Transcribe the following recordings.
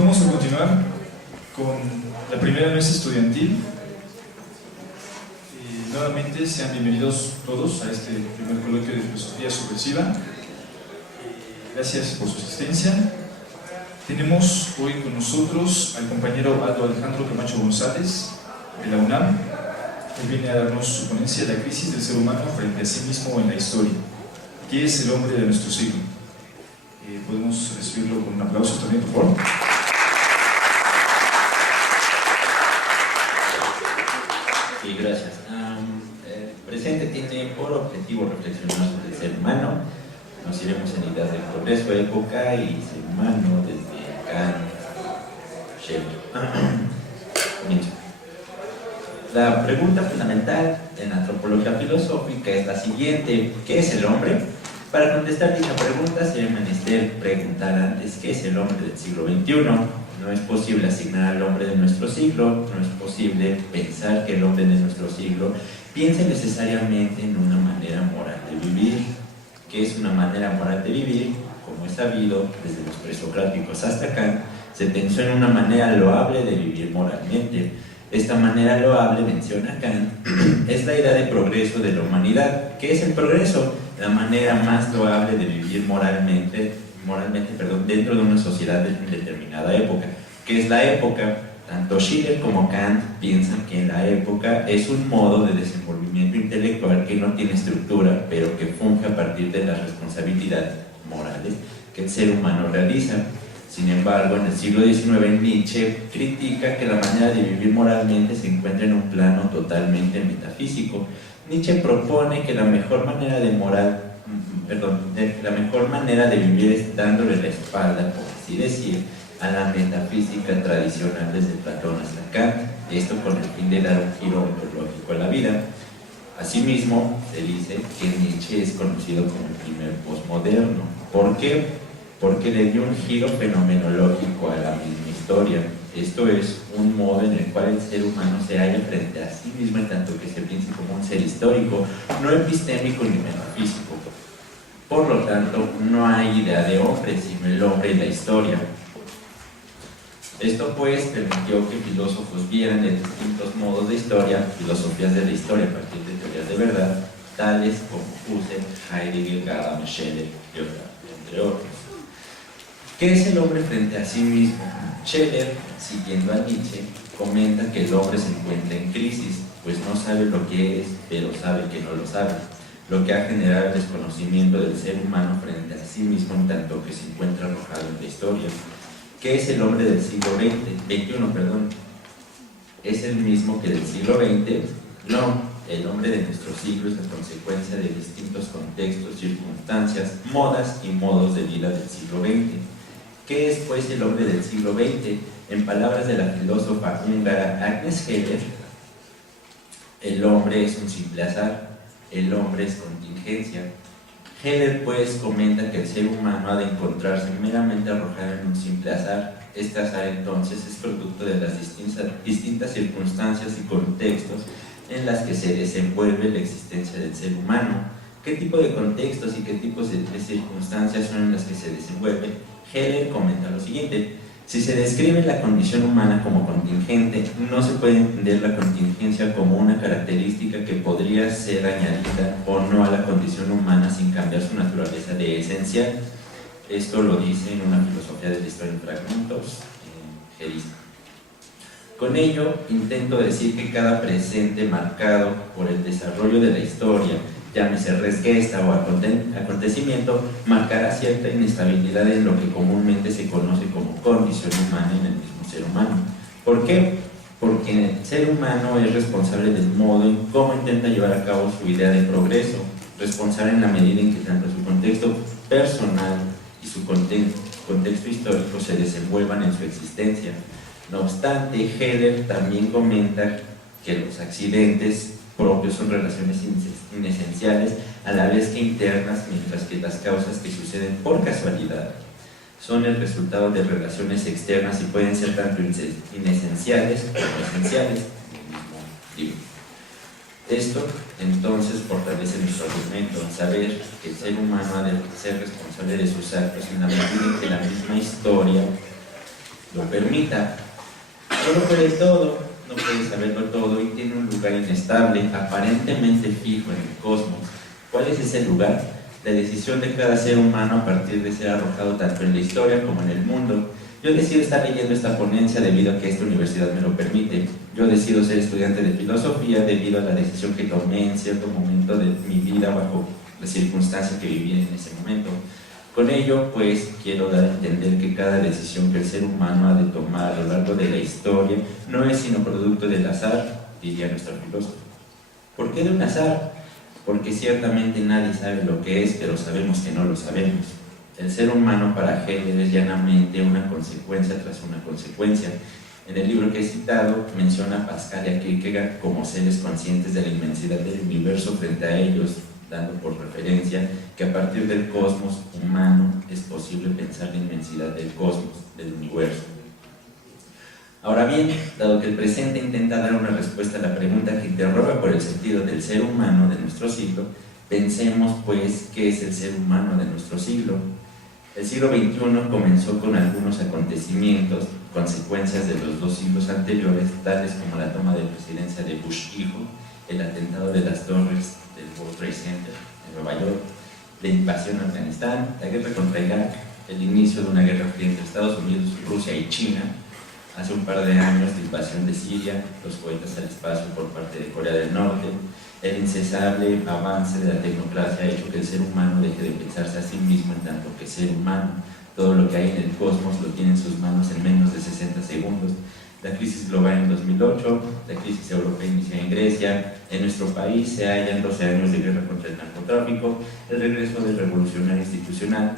vamos a continuar con la primera mesa estudiantil. Nuevamente sean bienvenidos todos a este primer coloquio de filosofía subversiva. Gracias por su asistencia. Tenemos hoy con nosotros al compañero Alejandro Camacho González de la UNAM. Él viene a darnos su ponencia de la crisis del ser humano frente a sí mismo en la historia. ¿Qué es el hombre de nuestro siglo? Podemos recibirlo con un aplauso también, por favor. Sí, gracias. El presente tiene por objetivo reflexionar sobre el ser humano. Nos iremos en ideas del progreso, época y ser humano desde Kant, Scheler. Comienzo. La pregunta fundamental en la antropología filosófica es la siguiente: ¿qué es el hombre? Para contestar dicha pregunta sería menester preguntar antes ¿qué es el hombre del siglo XXI? No es posible asignar al hombre de nuestro siglo, no es posible pensar que el hombre de nuestro siglo piense necesariamente en una manera moral de vivir. ¿Qué es una manera moral de vivir? Como es sabido, desde los presocráticos hasta Kant, se pensó en una manera loable de vivir moralmente. Esta manera loable, menciona Kant, es la idea de progreso de la humanidad. ¿Qué es el progreso? La manera más loable de vivir moralmente, dentro de una sociedad de determinada época. ¿Qué es la época? Tanto Schiller como Kant piensan que la época es un modo de desenvolvimiento intelectual que no tiene estructura, pero que funge a partir de las responsabilidades morales que el ser humano realiza. Sin embargo, en el siglo XIX Nietzsche critica que la manera de vivir moralmente se encuentra en un plano totalmente metafísico. Nietzsche propone que la mejor manera de vivir es dándole la espalda, por así decir, a la metafísica tradicional desde Platón hasta Kant, esto con el fin de dar un giro ontológico a la vida. Asimismo, se dice que Nietzsche es conocido como el primer posmoderno. ¿Por qué? Porque le dio un giro fenomenológico a la misma historia. Esto es un modo en el cual el ser humano se halla frente a sí mismo en tanto que se piense como un ser histórico, no epistémico ni metafísico. Por lo tanto, no hay idea de hombre, sino el hombre en la historia. Esto pues permitió que filósofos vieran de distintos modos de historia, filosofías de la historia a partir de teorías de verdad, tales como Husserl, Heidegger, Gadamer, Scheler y entre otros. ¿Qué es el hombre frente a sí mismo? Scheler, siguiendo a Nietzsche, comenta que el hombre se encuentra en crisis, pues no sabe lo que es, pero sabe que no lo sabe, lo que ha generado el desconocimiento del ser humano frente a sí mismo en tanto que se encuentra arrojado en la historia. ¿Qué es el hombre del siglo XXI? ¿Es el mismo que del siglo XX? No, el hombre de nuestro siglo es la consecuencia de distintos contextos, circunstancias, modas y modos de vida del siglo XX. ¿Qué es pues el hombre del siglo XX? En palabras de la filósofa húngara Agnes Heller, el hombre es un simple azar, el hombre es contingencia. Heller pues comenta que el ser humano ha de encontrarse meramente arrojado en un simple azar. Este azar entonces es producto de las distintas circunstancias y contextos en las que se desenvuelve la existencia del ser humano. ¿Qué tipo de contextos y qué tipos de circunstancias son en las que se desenvuelve? Heller comenta lo siguiente: si se describe la condición humana como contingente, no se puede entender la contingencia como una característica que podría ser añadida o no a la condición humana sin cambiar su naturaleza de esencial. Esto lo dice en una filosofía de la historia en fragmentos, Herista. Con ello, intento decir que cada presente marcado por el desarrollo de la historia, llámese respuesta o acontecimiento, marcará cierta inestabilidad en lo que comúnmente se conoce como condición humana en el mismo ser humano. ¿Por qué? Porque el ser humano es responsable del modo en cómo intenta llevar a cabo su idea de progreso, responsable en la medida en que tanto su contexto personal y su contexto histórico se desenvuelvan en su existencia. No obstante, Heller también comenta que los accidentes propios son relaciones inesenciales a la vez que internas, mientras que las causas que suceden por casualidad son el resultado de relaciones externas y pueden ser tanto inesenciales como esenciales en el mismo libro. Esto entonces fortalece nuestro argumento en saber que el ser humano ha de ser responsable de sus actos en la medida en que la misma historia lo permita. No lo puede todo, no puede saberlo todo y tiene un lugar inestable, aparentemente fijo en el cosmos. ¿Cuál es ese lugar? La decisión de cada ser humano a partir de ser arrojado tanto en la historia como en el mundo. Yo decido estar leyendo esta ponencia debido a que esta universidad me lo permite. Yo decido ser estudiante de filosofía debido a la decisión que tomé en cierto momento de mi vida bajo la circunstancia que viví en ese momento. Con ello, pues, quiero dar a entender que cada decisión que el ser humano ha de tomar a lo largo de la historia no es sino producto del azar, diría nuestro filósofo. ¿Por qué de un azar? Porque ciertamente nadie sabe lo que es, pero sabemos que no lo sabemos. El ser humano para Hegel es llanamente una consecuencia tras una consecuencia. En el libro que he citado menciona a Pascal y a Kierkegaard como seres conscientes de la inmensidad del universo frente a ellos, dando por referencia que a partir del cosmos humano es posible pensar la inmensidad del cosmos, del universo. Ahora bien, dado que el presente intenta dar una respuesta a la pregunta que interroga por el sentido del ser humano de nuestro siglo, pensemos pues qué es el ser humano de nuestro siglo. El siglo XXI comenzó con algunos acontecimientos, consecuencias de los dos siglos anteriores, tales como la toma de presidencia de Bush hijo, el atentado de las torres del World Trade Center en Nueva York, la invasión a Afganistán, la guerra contra Irak, el inicio de una guerra fría entre Estados Unidos, Rusia y China, hace un par de años la invasión de Siria, los cohetes al espacio por parte de Corea del Norte. El incesable avance de la tecnocracia ha hecho que el ser humano deje de pensarse a sí mismo en tanto que ser humano. Todo lo que hay en el cosmos lo tiene en sus manos en menos de 60 segundos. La crisis global en 2008, la crisis europea inicia en Grecia, en nuestro país se hallan 12 años de guerra contra el narcotráfico, el regreso del revolucionario institucional.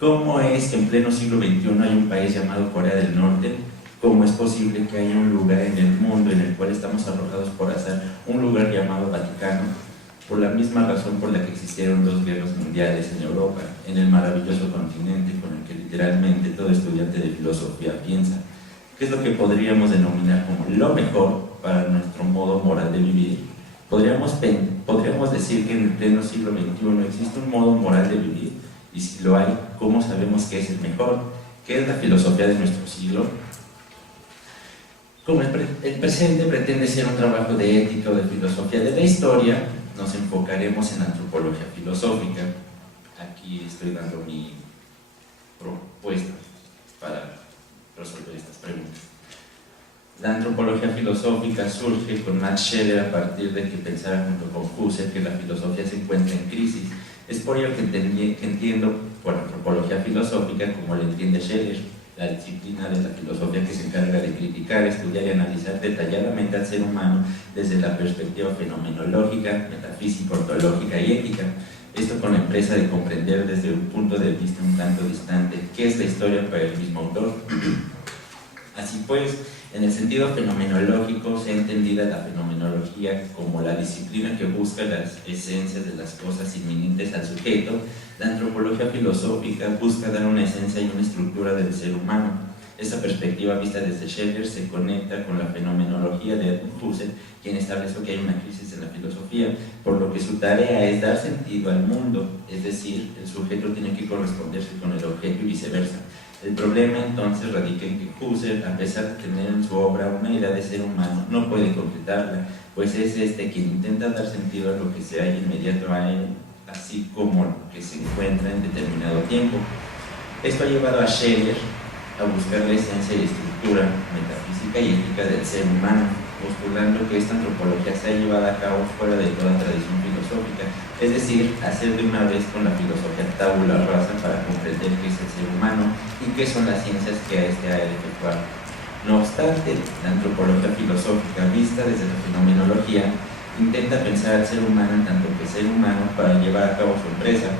¿Cómo es que en pleno siglo XXI hay un país llamado Corea del Norte? ¿Cómo es posible que haya un lugar en el mundo en el cual estamos arrojados por azar, un lugar llamado Vaticano? Por la misma razón por la que existieron dos guerras mundiales en Europa, en el maravilloso continente con el que literalmente todo estudiante de filosofía piensa. ¿Qué es lo que podríamos denominar como lo mejor para nuestro modo moral de vivir? Podríamos decir que en el pleno siglo XXI existe un modo moral de vivir, y si lo hay, ¿cómo sabemos que es el mejor? ¿Qué es la filosofía de nuestro siglo? Como el presente pretende ser un trabajo de ética o de filosofía de la historia, nos enfocaremos en antropología filosófica. Aquí estoy dando mi propuesta para resolver estas preguntas. La antropología filosófica surge con Max Scheler a partir de que pensara junto con Husserl que la filosofía se encuentra en crisis. Es por ello que entiendo por antropología filosófica como lo entiende Scheler, la disciplina de la filosofía que se encarga de criticar, estudiar y analizar detalladamente al ser humano desde la perspectiva fenomenológica, metafísica, ontológica y ética. Esto con la empresa de comprender desde un punto de vista un tanto distante qué es la historia para el mismo autor. Así pues, en el sentido fenomenológico se ha entendida la fenomenología como la disciplina que busca las esencias de las cosas inminentes al sujeto. La antropología filosófica busca dar una esencia y una estructura del ser humano. Esta perspectiva vista desde Scheler se conecta con la fenomenología de Edmund Husserl, quien estableció que hay una crisis en la filosofía, por lo que su tarea es dar sentido al mundo, es decir, el sujeto tiene que corresponderse con el objeto y viceversa. El problema entonces radica en que Husserl, a pesar de tener en su obra una idea de ser humano, no puede concretarla, pues es este quien intenta dar sentido a lo que se halla inmediato a él, así como lo que se encuentra en determinado tiempo. Esto ha llevado a Scheler a buscar la esencia y estructura metafísica y ética del ser humano, postulando que esta antropología se ha llevado a cabo fuera de toda tradición filosófica, es decir, hacer de una vez con la filosofía tabula rasa para comprender qué es el ser humano y qué son las ciencias que a este ha de efectuar. No obstante, la antropología filosófica vista desde la fenomenología intenta pensar al ser humano en tanto que ser humano para llevar a cabo su empresa.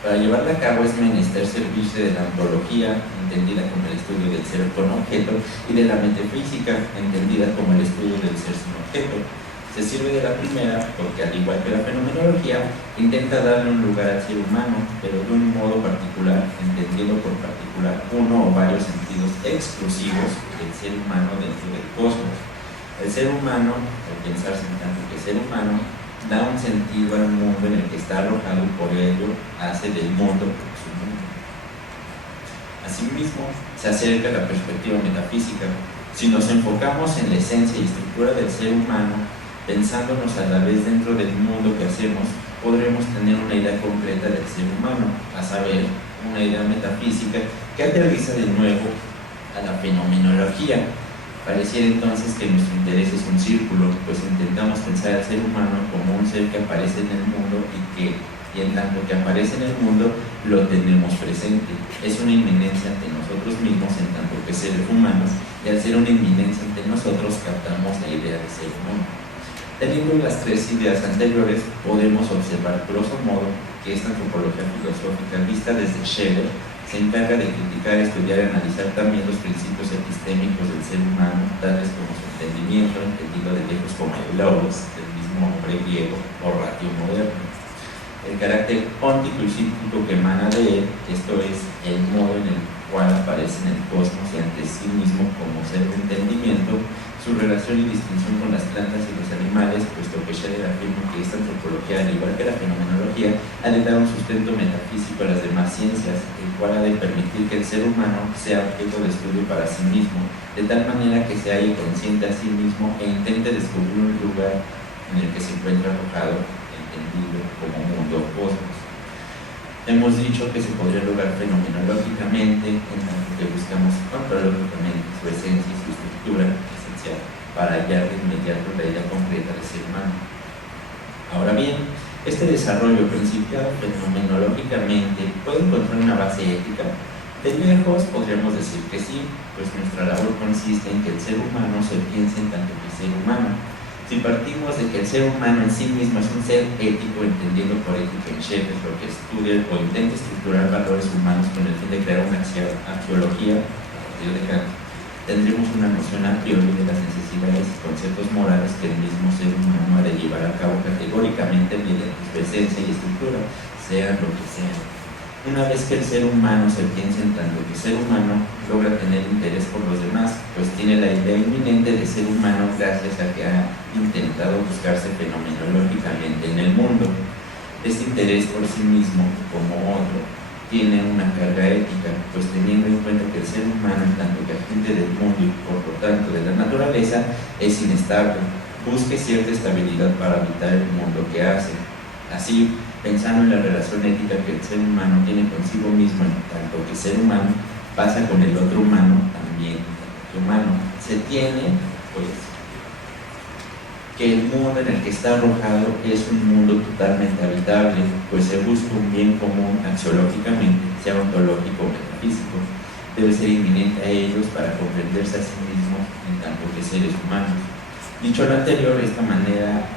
Para llevarla a cabo es menester servirse de la ontología, entendida como el estudio del ser con objeto, y de la metafísica, entendida como el estudio del ser sin objeto. Se sirve de la primera porque, al igual que la fenomenología, intenta darle un lugar al ser humano, pero de un modo particular, entendiendo por particular uno o varios sentidos exclusivos del ser humano dentro del cosmos. El ser humano, al pensarse en tanto que ser humano, da un sentido al mundo en el que está arrojado y por ello hace del mundo su mundo. Asimismo, se acerca a la perspectiva metafísica. Si nos enfocamos en la esencia y estructura del ser humano, pensándonos a la vez dentro del mundo que hacemos, podremos tener una idea concreta del ser humano, a saber, una idea metafísica que aterriza de nuevo a la fenomenología. Pareciera entonces que nuestro interés es un círculo, pues intentamos pensar al ser humano como un ser que aparece en el mundo y en tanto que aparece en el mundo, lo tenemos presente. Es una inminencia ante nosotros mismos en tanto que seres humanos, y al ser una inminencia ante nosotros, captamos la idea de ser humano. Teniendo las tres ideas anteriores, podemos observar, grosso modo, que esta antropología filosófica, vista desde Scheler, se encarga de criticar, estudiar y analizar también los principios epistémicos del ser humano, tales como su entendimiento, entendido de lejos como el logos, del mismo hombre griego, o ratio moderno. El carácter óntico y cíclico que emana de él, esto es, el modo en el cual aparece en el cosmos y ante sí mismo como ser de entendimiento, su relación y distinción con las plantas y los animales, puesto que Scheler afirma que esta antropología, al igual que la fenomenología, ha de dar un sustento metafísico a las demás ciencias, el cual ha de permitir que el ser humano sea objeto de estudio para sí mismo, de tal manera que se halle consciente a sí mismo e intente descubrir un lugar en el que se encuentra arrojado, entendido como mundo o cosmos. Hemos dicho que se podría lograr fenomenológicamente, en tanto que buscamos ontológicamente su esencia y su estructura esencial para hallar de inmediato la idea concreta del ser humano. Ahora bien, este desarrollo principiado fenomenológicamente puede encontrar una base ética. De lejos podríamos decir que sí, pues nuestra labor consiste en que el ser humano se piense en tanto que ser humano. Si partimos de que el ser humano en sí mismo es un ser ético, entendiendo por ética en Scheler lo que estudia o intenta estructurar valores humanos con el fin de crear una axiología, a partir de Kant, tendremos una noción a priori de las necesidades y conceptos morales que el mismo ser humano ha de llevar a cabo categóricamente mediante su esencia y estructura, sean lo que sean. Una vez que el ser humano se piensa en tanto que ser humano, logra tener interés por los demás, pues tiene la idea inminente de ser humano gracias a que ha intentado buscarse fenomenológicamente en el mundo. Este interés por sí mismo, como otro, tiene una carga ética, pues teniendo en cuenta que el ser humano, en tanto que agente del mundo y por lo tanto de la naturaleza, es inestable, busque cierta estabilidad para habitar el mundo que hace. Así, pensando en la relación ética que el ser humano tiene consigo mismo en tanto que ser humano, pasa con el otro humano también humano. Se tiene, pues, que el mundo en el que está arrojado es un mundo totalmente habitable, pues se busca un bien común axiológicamente, sea ontológico o metafísico. Debe ser inminente a ellos para comprenderse a sí mismo en tanto que seres humanos. Dicho lo anterior, de esta manera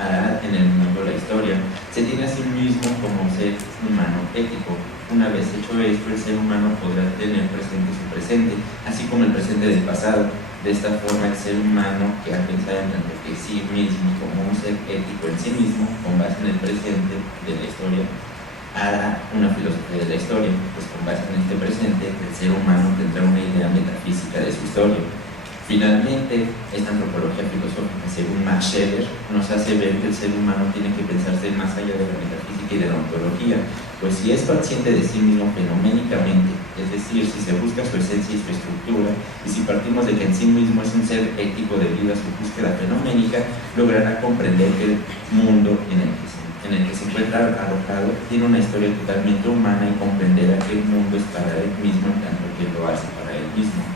hará en el mundo la historia. Se tiene a sí mismo como ser humano ético. Una vez hecho esto, el ser humano podrá tener presente su presente, así como el presente del pasado. De esta forma, el ser humano, que ha pensado en tanto que sí mismo como un ser ético en sí mismo, con base en el presente de la historia, hará una filosofía de la historia, pues con base en este presente, el ser humano tendrá una idea metafísica de su historia. Finalmente, esta antropología filosófica, según Max Scheler, nos hace ver que el ser humano tiene que pensarse más allá de la metafísica y de la ontología, pues si es consciente de sí mismo fenoménicamente, es decir, si se busca su esencia y su estructura, y si partimos de que en sí mismo es un ser ético debido a su búsqueda fenoménica, logrará comprender que el mundo en el que se encuentra arrojado tiene una historia totalmente humana y comprenderá que el mundo es para él mismo en tanto que lo hace para él mismo.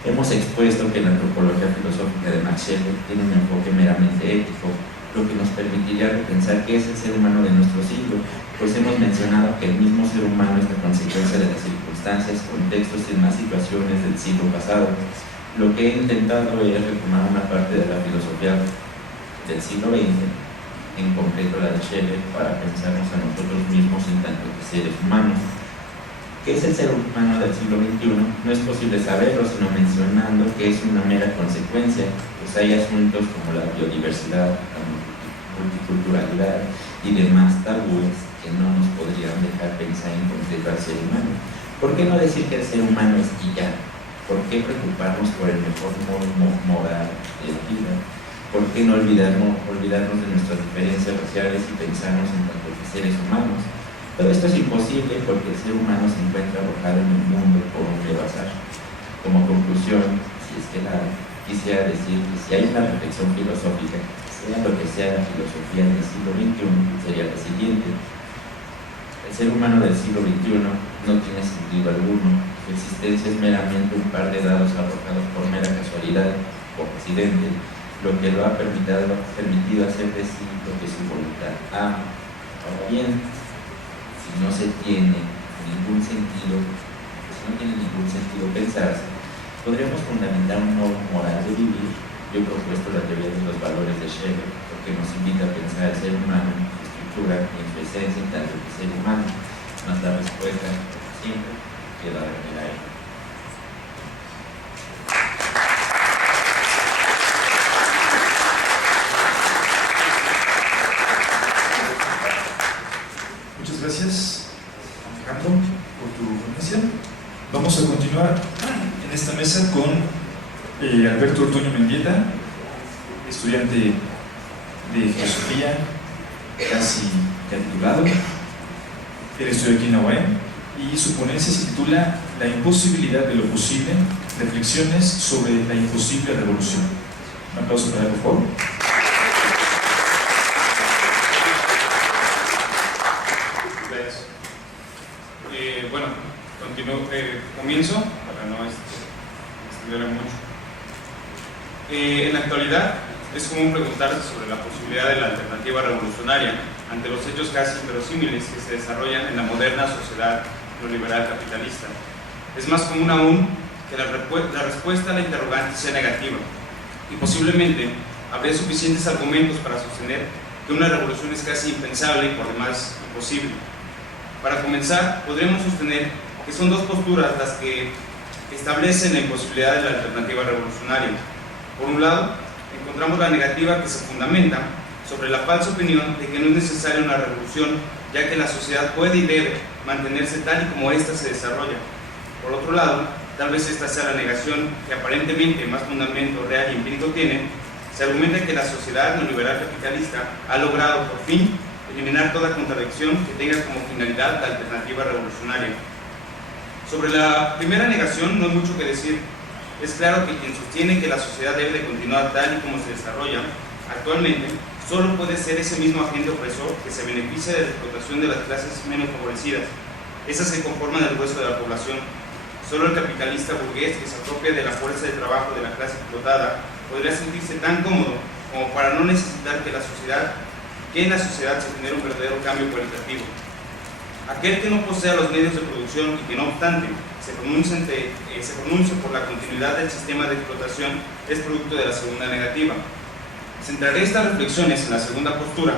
Hemos expuesto que la antropología filosófica de Max Scheler tiene un enfoque meramente ético, lo que nos permitiría repensar qué es el ser humano de nuestro siglo, pues hemos mencionado que el mismo ser humano es la consecuencia de las circunstancias, contextos y demás situaciones del siglo pasado. Lo que he intentado es retomar una parte de la filosofía del siglo XX, en concreto la de Scheler, para pensarnos a nosotros mismos en tanto que seres humanos. ¿Qué es el ser humano del siglo XXI? No es posible saberlo, sino mencionando que es una mera consecuencia, pues hay asuntos como la biodiversidad, la multiculturalidad y demás tabúes que no nos podrían dejar pensar en concreto al ser humano. ¿Por qué no decir que el ser humano es y ya? ¿Por qué preocuparnos por el mejor modo moral de la vida? ¿Por qué no olvidarnos de nuestras diferencias raciales y pensarnos en tanto que seres humanos? Todo esto es imposible porque el ser humano se encuentra arrojado en el mundo por un mero azar. Como conclusión, si es que la quisiera decir que si hay una reflexión filosófica, sea lo que sea la filosofía del siglo XXI, sería la siguiente: el ser humano del siglo XXI no tiene sentido alguno, su existencia es meramente un par de dados arrojados por mera casualidad, por accidente, lo que lo ha permitido hacer de sí lo que su voluntad ama. Ahora bien, si no tiene ningún sentido pensarse, podríamos fundamentar un modo moral de vivir. Yo he propuesto la teoría de los valores de Schiller, porque nos invita a pensar al ser humano en su estructura y en su esencia tanto que ser humano, mas la respuesta, como siempre, queda en el aire. Muchas gracias, Alejandro, por tu ponencia. Vamos a continuar en esta mesa con Alberto Ortuño Mendieta, estudiante de filosofía, casi titulado. Él estudia aquí en la UAM y su ponencia se titula La imposibilidad de lo posible, reflexiones sobre la imposible revolución. Un aplauso para él, por favor. Bueno, comienzo para no extenderme mucho. En la actualidad es común preguntarse sobre la posibilidad de la alternativa revolucionaria ante los hechos casi inverosímiles que se desarrollan en la moderna sociedad neoliberal capitalista. Es más común aún que la respuesta a la interrogante sea negativa, y posiblemente habría suficientes argumentos para sostener que una revolución es casi impensable y por demás imposible. Para comenzar, podríamos sostener que son dos posturas las que establecen la imposibilidad de la alternativa revolucionaria. Por un lado, encontramos la negativa que se fundamenta sobre la falsa opinión de que no es necesaria una revolución, ya que la sociedad puede y debe mantenerse tal y como ésta se desarrolla. Por otro lado, tal vez esta sea la negación que aparentemente más fundamento real y empírico tiene. Se argumenta que la sociedad neoliberal capitalista ha logrado por fin eliminar toda contradicción que tenga como finalidad la alternativa revolucionaria. Sobre la primera negación no hay mucho que decir. Es claro que quien sostiene que la sociedad debe de continuar tal y como se desarrolla actualmente, solo puede ser ese mismo agente opresor que se beneficia de la explotación de las clases menos favorecidas, esas que conforman el grueso de la población. Solo el capitalista burgués que se apropia de la fuerza de trabajo de la clase explotada podría sentirse tan cómodo como para no necesitar que en la sociedad se genere un verdadero cambio cualitativo. Aquel que no posea los medios de producción y que no obstante se pronuncie por la continuidad del sistema de explotación es producto de la segunda negativa. Centraré estas reflexiones en la segunda postura.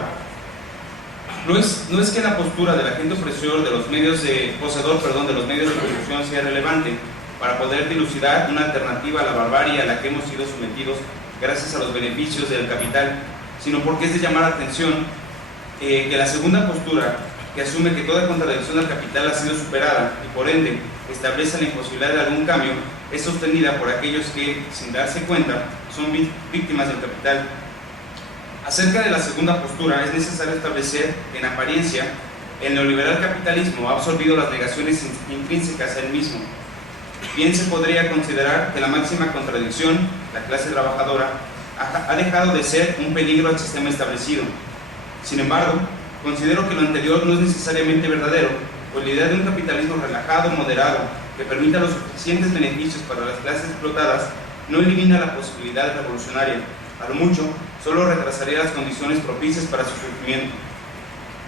No es que la postura del agente opresor de los medios de producción sea relevante para poder dilucidar una alternativa a la barbarie a la que hemos sido sometidos gracias a los beneficios del capital, sino porque es de llamar la atención que la segunda postura, que asume que toda contradicción del capital ha sido superada y por ende establece la imposibilidad de algún cambio, es sostenida por aquellos que, sin darse cuenta, son víctimas del capital. Acerca de la segunda postura, es necesario establecer que, en apariencia, el neoliberal capitalismo ha absorbido las negaciones intrínsecas a él mismo. Bien se podría considerar que la máxima contradicción, la clase trabajadora, ha dejado de ser un peligro al sistema establecido. Sin embargo, considero que lo anterior no es necesariamente verdadero, pues la idea de un capitalismo relajado, moderado, que permita los suficientes beneficios para las clases explotadas, no elimina la posibilidad revolucionaria. A lo mucho, solo retrasaría las condiciones propicias para su surgimiento.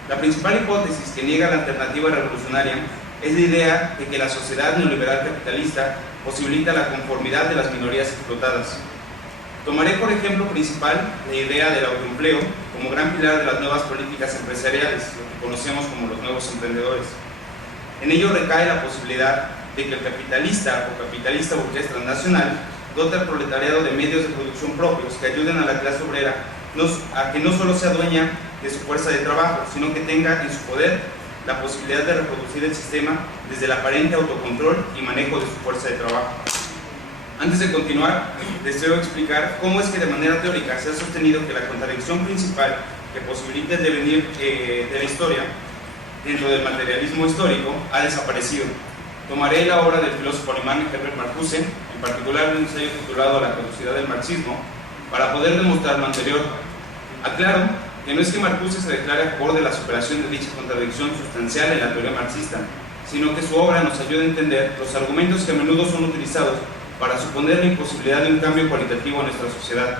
La principal hipótesis que niega la alternativa revolucionaria es la idea de que la sociedad neoliberal capitalista posibilita la conformidad de las minorías explotadas. Tomaré por ejemplo principal la idea del autoempleo como gran pilar de las nuevas políticas empresariales, lo que conocemos como los nuevos emprendedores. En ello recae la posibilidad de que el capitalista o capitalista burgués transnacional dote al proletariado de medios de producción propios que ayuden a la clase obrera a que no solo sea dueña de su fuerza de trabajo, sino que tenga en su poder la posibilidad de reproducir el sistema desde el aparente autocontrol y manejo de su fuerza de trabajo. Antes de continuar, deseo explicar cómo es que de manera teórica se ha sostenido que la contradicción principal que posibilita el devenir de la historia dentro del materialismo histórico ha desaparecido. Tomaré la obra del filósofo alemán Herbert Marcuse, en particular un ensayo titulado La caducidad del marxismo, para poder demostrar lo anterior. Aclaro que no es que Marcuse se declare a favor de la superación de dicha contradicción sustancial en la teoría marxista, sino que su obra nos ayuda a entender los argumentos que a menudo son utilizados para suponer la imposibilidad de un cambio cualitativo en nuestra sociedad.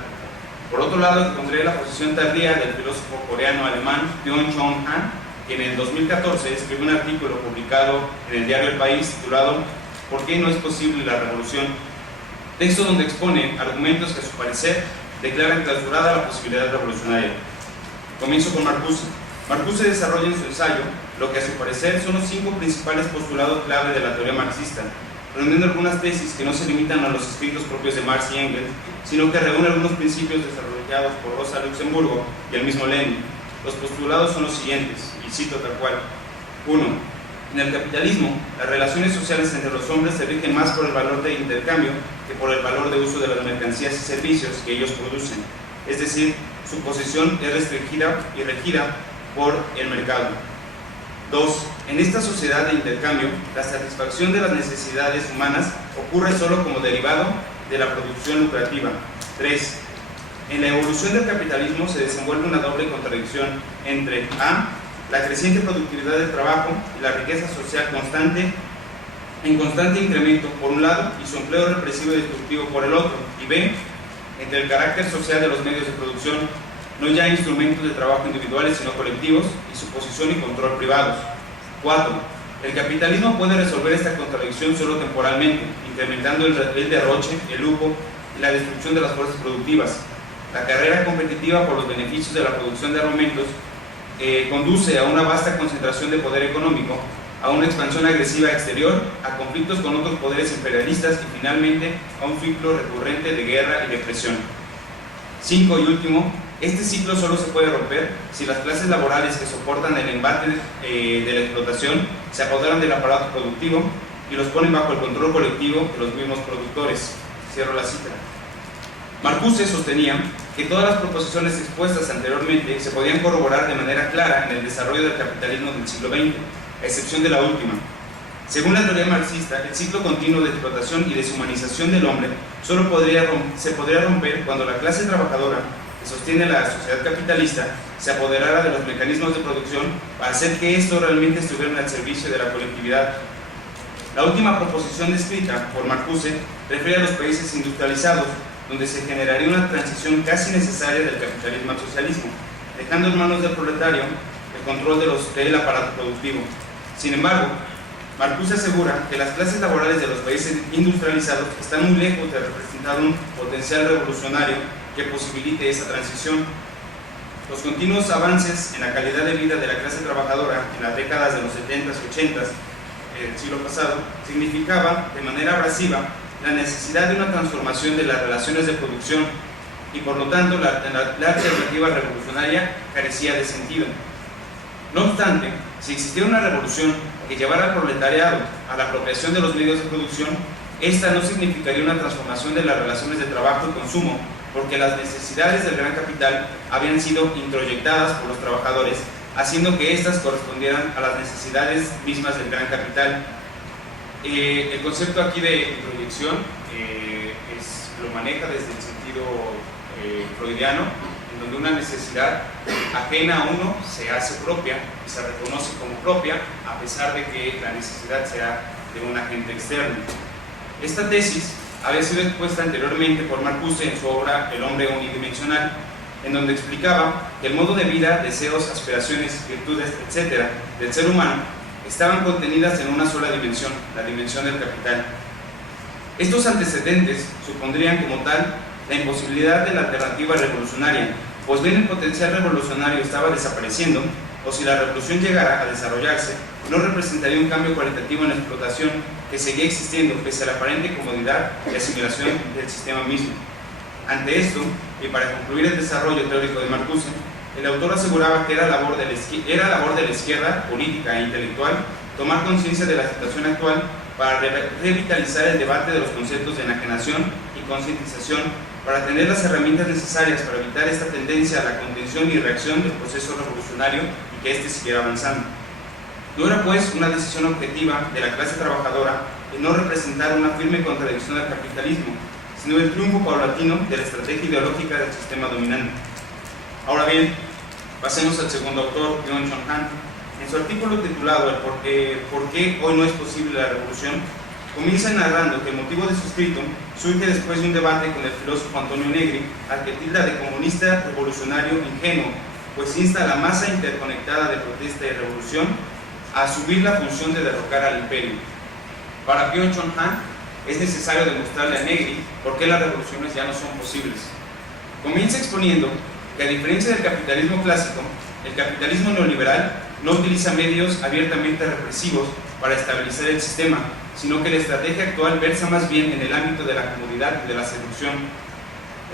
Por otro lado, encontré la posición tardía del filósofo coreano-alemán Byung-Chul Han, quien en el 2014 escribió un artículo publicado en el diario El País titulado ¿Por qué no es posible la revolución?, texto donde expone argumentos que a su parecer declaran clausurada la posibilidad revolucionaria. Comienzo con Marcuse. Marcuse desarrolla en su ensayo lo que a su parecer son los 5 principales postulados clave de la teoría marxista, reuniendo algunas tesis que no se limitan a los escritos propios de Marx y Engels, sino que reúnen algunos principios desarrollados por Rosa Luxemburgo y el mismo Lenin. Los postulados son los siguientes, y cito tal cual. 1. En el capitalismo, las relaciones sociales entre los hombres se rigen más por el valor de intercambio que por el valor de uso de las mercancías y servicios que ellos producen. Es decir, su posición es restringida y regida por el mercado. 2. En esta sociedad de intercambio, la satisfacción de las necesidades humanas ocurre solo como derivado de la producción lucrativa. 3. En la evolución del capitalismo se desenvuelve una doble contradicción entre a. La creciente productividad del trabajo y la riqueza social en constante incremento por un lado y su empleo represivo y destructivo por el otro, y b. Entre el carácter social de los medios de producción, no ya instrumentos de trabajo individuales sino colectivos, y su posición y control privados. 4. El capitalismo puede resolver esta contradicción solo temporalmente, incrementando el derroche, el lujo y la destrucción de las fuerzas productivas. La carrera competitiva por los beneficios de la producción de armamentos conduce a una vasta concentración de poder económico, a una expansión agresiva exterior, a conflictos con otros poderes imperialistas y finalmente a un ciclo recurrente de guerra y depresión. 5. Y último, este ciclo solo se puede romper si las clases laborales que soportan el embate de la explotación se apoderan del aparato productivo y los ponen bajo el control colectivo de los mismos productores. Cierro la cita. Marcuse sostenía que todas las proposiciones expuestas anteriormente se podían corroborar de manera clara en el desarrollo del capitalismo del siglo XX, a excepción de la última. Según la teoría marxista, el ciclo continuo de explotación y deshumanización del hombre solo se podría romper cuando la clase trabajadora que sostiene la sociedad capitalista se apoderara de los mecanismos de producción para hacer que estos realmente estuvieran al servicio de la colectividad. La última proposición descrita por Marcuse refiere a los países industrializados, donde se generaría una transición casi necesaria del capitalismo al socialismo, dejando en manos del proletario el control del aparato productivo. Sin embargo, Marcuse asegura que las clases laborales de los países industrializados están muy lejos de representar un potencial revolucionario que posibilite esa transición. Los continuos avances en la calidad de vida de la clase trabajadora en las décadas de los 70s y 80s del siglo pasado significaba de manera abrasiva la necesidad de una transformación de las relaciones de producción y por lo tanto la alternativa revolucionaria carecía de sentido. No obstante, si existiera una revolución que llevara al proletariado a la apropiación de los medios de producción, esta no significaría una transformación de las relaciones de trabajo y consumo, porque las necesidades del gran capital habían sido introyectadas por los trabajadores, haciendo que éstas correspondieran a las necesidades mismas del gran capital. El concepto aquí de introyección lo maneja desde el sentido freudiano, en donde una necesidad ajena a uno se hace propia y se reconoce como propia, a pesar de que la necesidad sea de un agente externo. Esta tesis había sido expuesta anteriormente por Marcuse en su obra El hombre unidimensional, en donde explicaba que el modo de vida, deseos, aspiraciones, virtudes, etc. del ser humano estaban contenidas en una sola dimensión, la dimensión del capital. Estos antecedentes supondrían como tal la imposibilidad de la alternativa revolucionaria, pues bien el potencial revolucionario estaba desapareciendo, o si la revolución llegara a desarrollarse, no representaría un cambio cualitativo en la explotación que seguía existiendo pese a la aparente comodidad y asimilación del sistema mismo. Ante esto, y para concluir el desarrollo teórico de Marcuse, el autor aseguraba que era labor de la izquierda, política e intelectual, tomar conciencia de la situación actual para revitalizar el debate de los conceptos de enajenación y concientización, para tener las herramientas necesarias para evitar esta tendencia a la contención y reacción del proceso revolucionario y que éste siguiera avanzando. No era pues una decisión objetiva de la clase trabajadora el no representar una firme contradicción al capitalismo, sino el triunfo paulatino de la estrategia ideológica del sistema dominante. Ahora bien, pasemos al segundo autor, Byung-Chul Han. En su artículo titulado ¿Por qué hoy no es posible la revolución?, comienza narrando que el motivo de su escrito surge después de un debate con el filósofo Antonio Negri, al que tilda de comunista revolucionario ingenuo, pues insta a la masa interconectada de protesta y revolución a asumir la función de derrocar al imperio. Para Byung-Chul Han es necesario demostrarle a Negri por qué las revoluciones ya no son posibles. Comienza exponiendo que, a diferencia del capitalismo clásico, el capitalismo neoliberal no utiliza medios abiertamente represivos para estabilizar el sistema, sino que la estrategia actual versa más bien en el ámbito de la comodidad y de la seducción.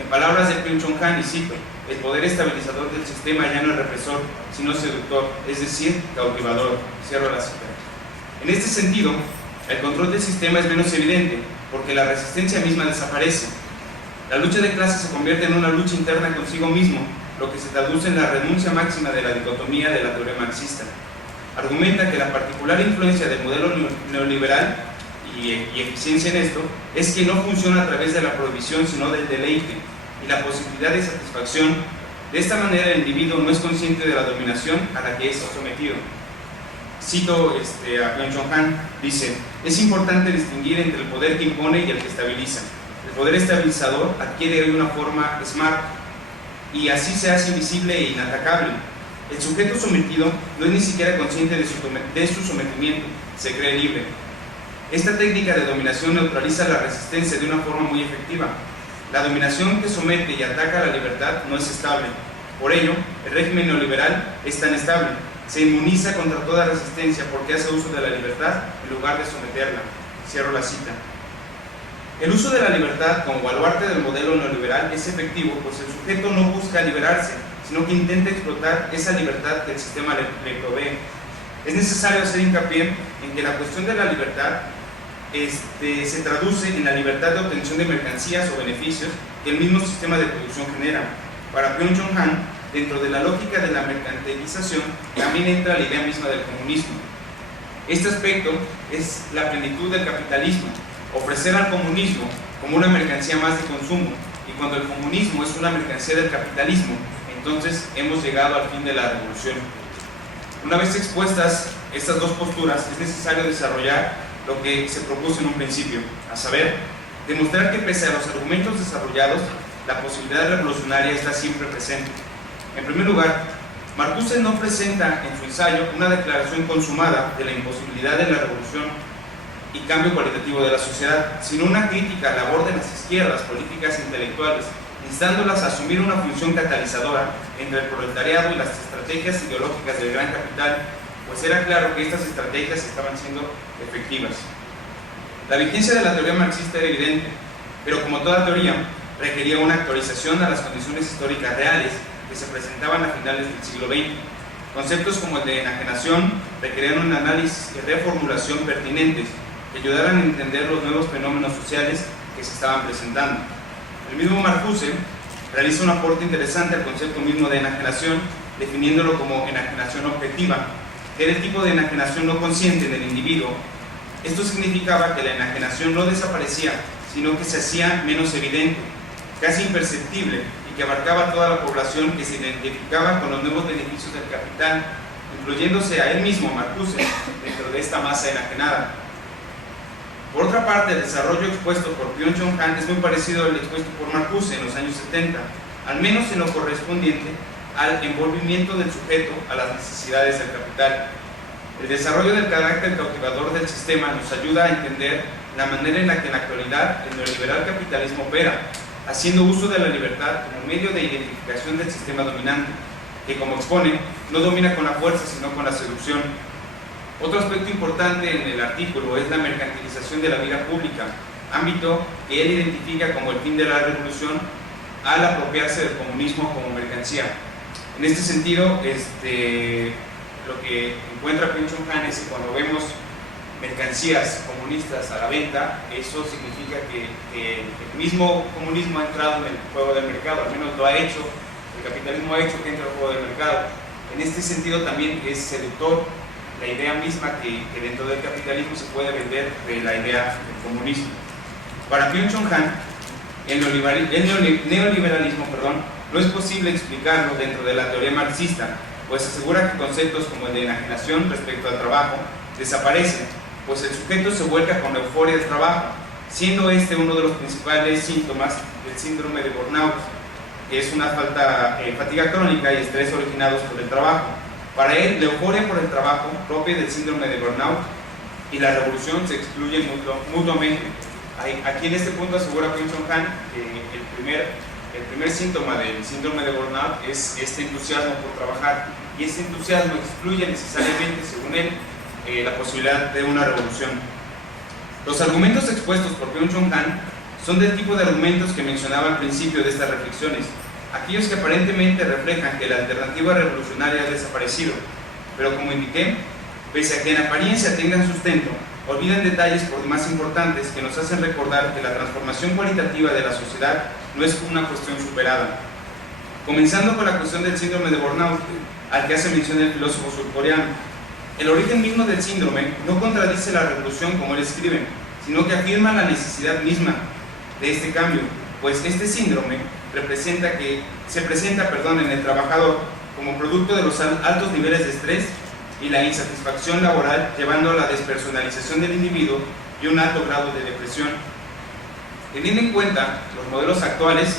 En palabras de Byung-Chul Han, y cito, el poder estabilizador del sistema ya no es represor, sino seductor, es decir, cautivador. Cierro la cita. En este sentido, el control del sistema es menos evidente, porque la resistencia misma desaparece. La lucha de clases se convierte en una lucha interna consigo mismo, lo que se traduce en la renuncia máxima de la dicotomía de la teoría marxista. Argumenta que la particular influencia del modelo neoliberal y eficiencia en esto es que no funciona a través de la prohibición, sino del deleite y la posibilidad de satisfacción. De esta manera, el individuo no es consciente de la dominación a la que es sometido. Cito a Byung-Chul Han, dice: es importante distinguir entre el poder que impone y el que estabiliza. El poder estabilizador adquiere hoy una forma smart y así se hace invisible e inatacable. El sujeto sometido no es ni siquiera consciente de su sometimiento, se cree libre. Esta técnica de dominación neutraliza la resistencia de una forma muy efectiva. La dominación que somete y ataca a la libertad no es estable. Por ello, el régimen neoliberal es tan estable. Se inmuniza contra toda resistencia porque hace uso de la libertad en lugar de someterla. Cierro la cita. El uso de la libertad como baluarte del modelo neoliberal es efectivo, pues el sujeto no busca liberarse, sino que intenta explotar esa libertad que el sistema le provee. Es necesario hacer hincapié en que la cuestión de la libertad se traduce en la libertad de obtención de mercancías o beneficios que el mismo sistema de producción genera. Para Byung-Chul Han, dentro de la lógica de la mercantilización, también entra la idea misma del comunismo. Este aspecto es la plenitud del capitalismo, ofrecer al comunismo como una mercancía más de consumo, y cuando el comunismo es una mercancía del capitalismo, entonces hemos llegado al fin de la revolución. Una vez expuestas estas dos posturas, es necesario desarrollar lo que se propuso en un principio, a saber, demostrar que pese a los argumentos desarrollados, la posibilidad revolucionaria está siempre presente. En primer lugar, Marcuse no presenta en su ensayo una declaración consumada de la imposibilidad de la revolución y cambio cualitativo de la sociedad, sino una crítica a la labor de las izquierdas políticas e intelectuales, instándolas a asumir una función catalizadora entre el proletariado y las estrategias ideológicas del gran capital, pues era claro que estas estrategias estaban siendo efectivas. La vigencia de la teoría marxista era evidente, pero como toda teoría, requería una actualización a las condiciones históricas reales que se presentaban a finales del siglo XX. Conceptos como el de enajenación requerían un análisis y reformulación pertinentes que ayudaran a entender los nuevos fenómenos sociales que se estaban presentando. El mismo Marcuse realiza un aporte interesante al concepto mismo de enajenación, definiéndolo como enajenación objetiva, que era el tipo de enajenación no consciente del individuo. Esto significaba que la enajenación no desaparecía, sino que se hacía menos evidente, casi imperceptible, y que abarcaba toda la población que se identificaba con los nuevos beneficios del capital, incluyéndose a él mismo, Marcuse, dentro de esta masa enajenada. Por otra parte, el desarrollo expuesto por Byung-Chul Han es muy parecido al expuesto por Marcuse en los años 70, al menos en lo correspondiente al envolvimiento del sujeto a las necesidades del capital. El desarrollo del carácter cautivador del sistema nos ayuda a entender la manera en la que en la actualidad el neoliberal capitalismo opera, haciendo uso de la libertad como medio de identificación del sistema dominante, que, como expone, no domina con la fuerza sino con la seducción. Otro aspecto importante en el artículo es la mercantilización de la vida pública, ámbito que él identifica como el fin de la revolución al apropiarse del comunismo como mercancía. En este sentido, lo que encuentra Byung-Chul Han es que cuando vemos mercancías comunistas a la venta, eso significa que el mismo comunismo ha entrado en el juego del mercado, al menos lo ha hecho, el capitalismo ha hecho que entre al juego del mercado. En este sentido también es seductor, la idea misma que dentro del capitalismo se puede vender de la idea del comunismo. Para Byung-Chul Han, el neoliberalismo no es posible explicarlo dentro de la teoría marxista, pues asegura que conceptos como el de enajenación respecto al trabajo desaparecen, pues el sujeto se vuelca con la euforia del trabajo, siendo este uno de los principales síntomas del síndrome de burnout, que es una fatiga crónica y estrés originados por el trabajo. Para él, la euforia por el trabajo propia del síndrome de burnout y la revolución se excluyen mutuamente. Aquí en este punto asegura Byung-Chul Han que el primer síntoma del síndrome de burnout es este entusiasmo por trabajar, y ese entusiasmo excluye necesariamente, según él, la posibilidad de una revolución. Los argumentos expuestos por Byung-Chul Han son del tipo de argumentos que mencionaba al principio de estas reflexiones, aquellos que aparentemente reflejan que la alternativa revolucionaria ha desaparecido, pero como indiqué, pese a que en apariencia tengan sustento, olvidan detalles por demás importantes que nos hacen recordar que la transformación cualitativa de la sociedad no es una cuestión superada. Comenzando con la cuestión del síndrome de burnout, al que hace mención el filósofo surcoreano. El origen mismo del síndrome no contradice la revolución como él escribe, sino que afirma la necesidad misma de este cambio, pues este síndrome se presenta en el trabajador como producto de los altos niveles de estrés y la insatisfacción laboral, llevando a la despersonalización del individuo y un alto grado de depresión. Teniendo en cuenta los modelos actuales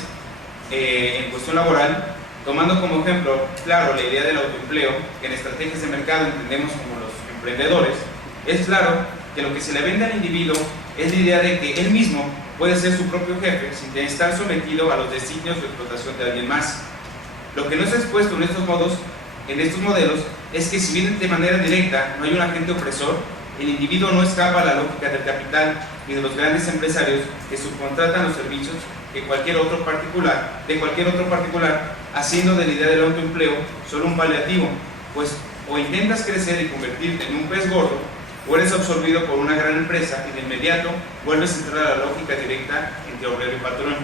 en cuestión laboral, tomando como ejemplo, claro, la idea del autoempleo, que en estrategias de mercado entendemos como los emprendedores, es claro que lo que se le vende al individuo es la idea de que él mismo puede ser su propio jefe sin estar sometido a los designios de explotación de alguien más. Lo que no se ha expuesto en estos modelos es que, si bien de manera directa no hay un agente opresor, el individuo no escapa a la lógica del capital y de los grandes empresarios que subcontratan los servicios de cualquier otro particular, haciendo de la idea del autoempleo solo un paliativo, pues o intentas crecer y convertirte en un pez gordo, o eres absorbido por una gran empresa y de inmediato vuelves a entrar a la lógica directa entre obrero y patrón.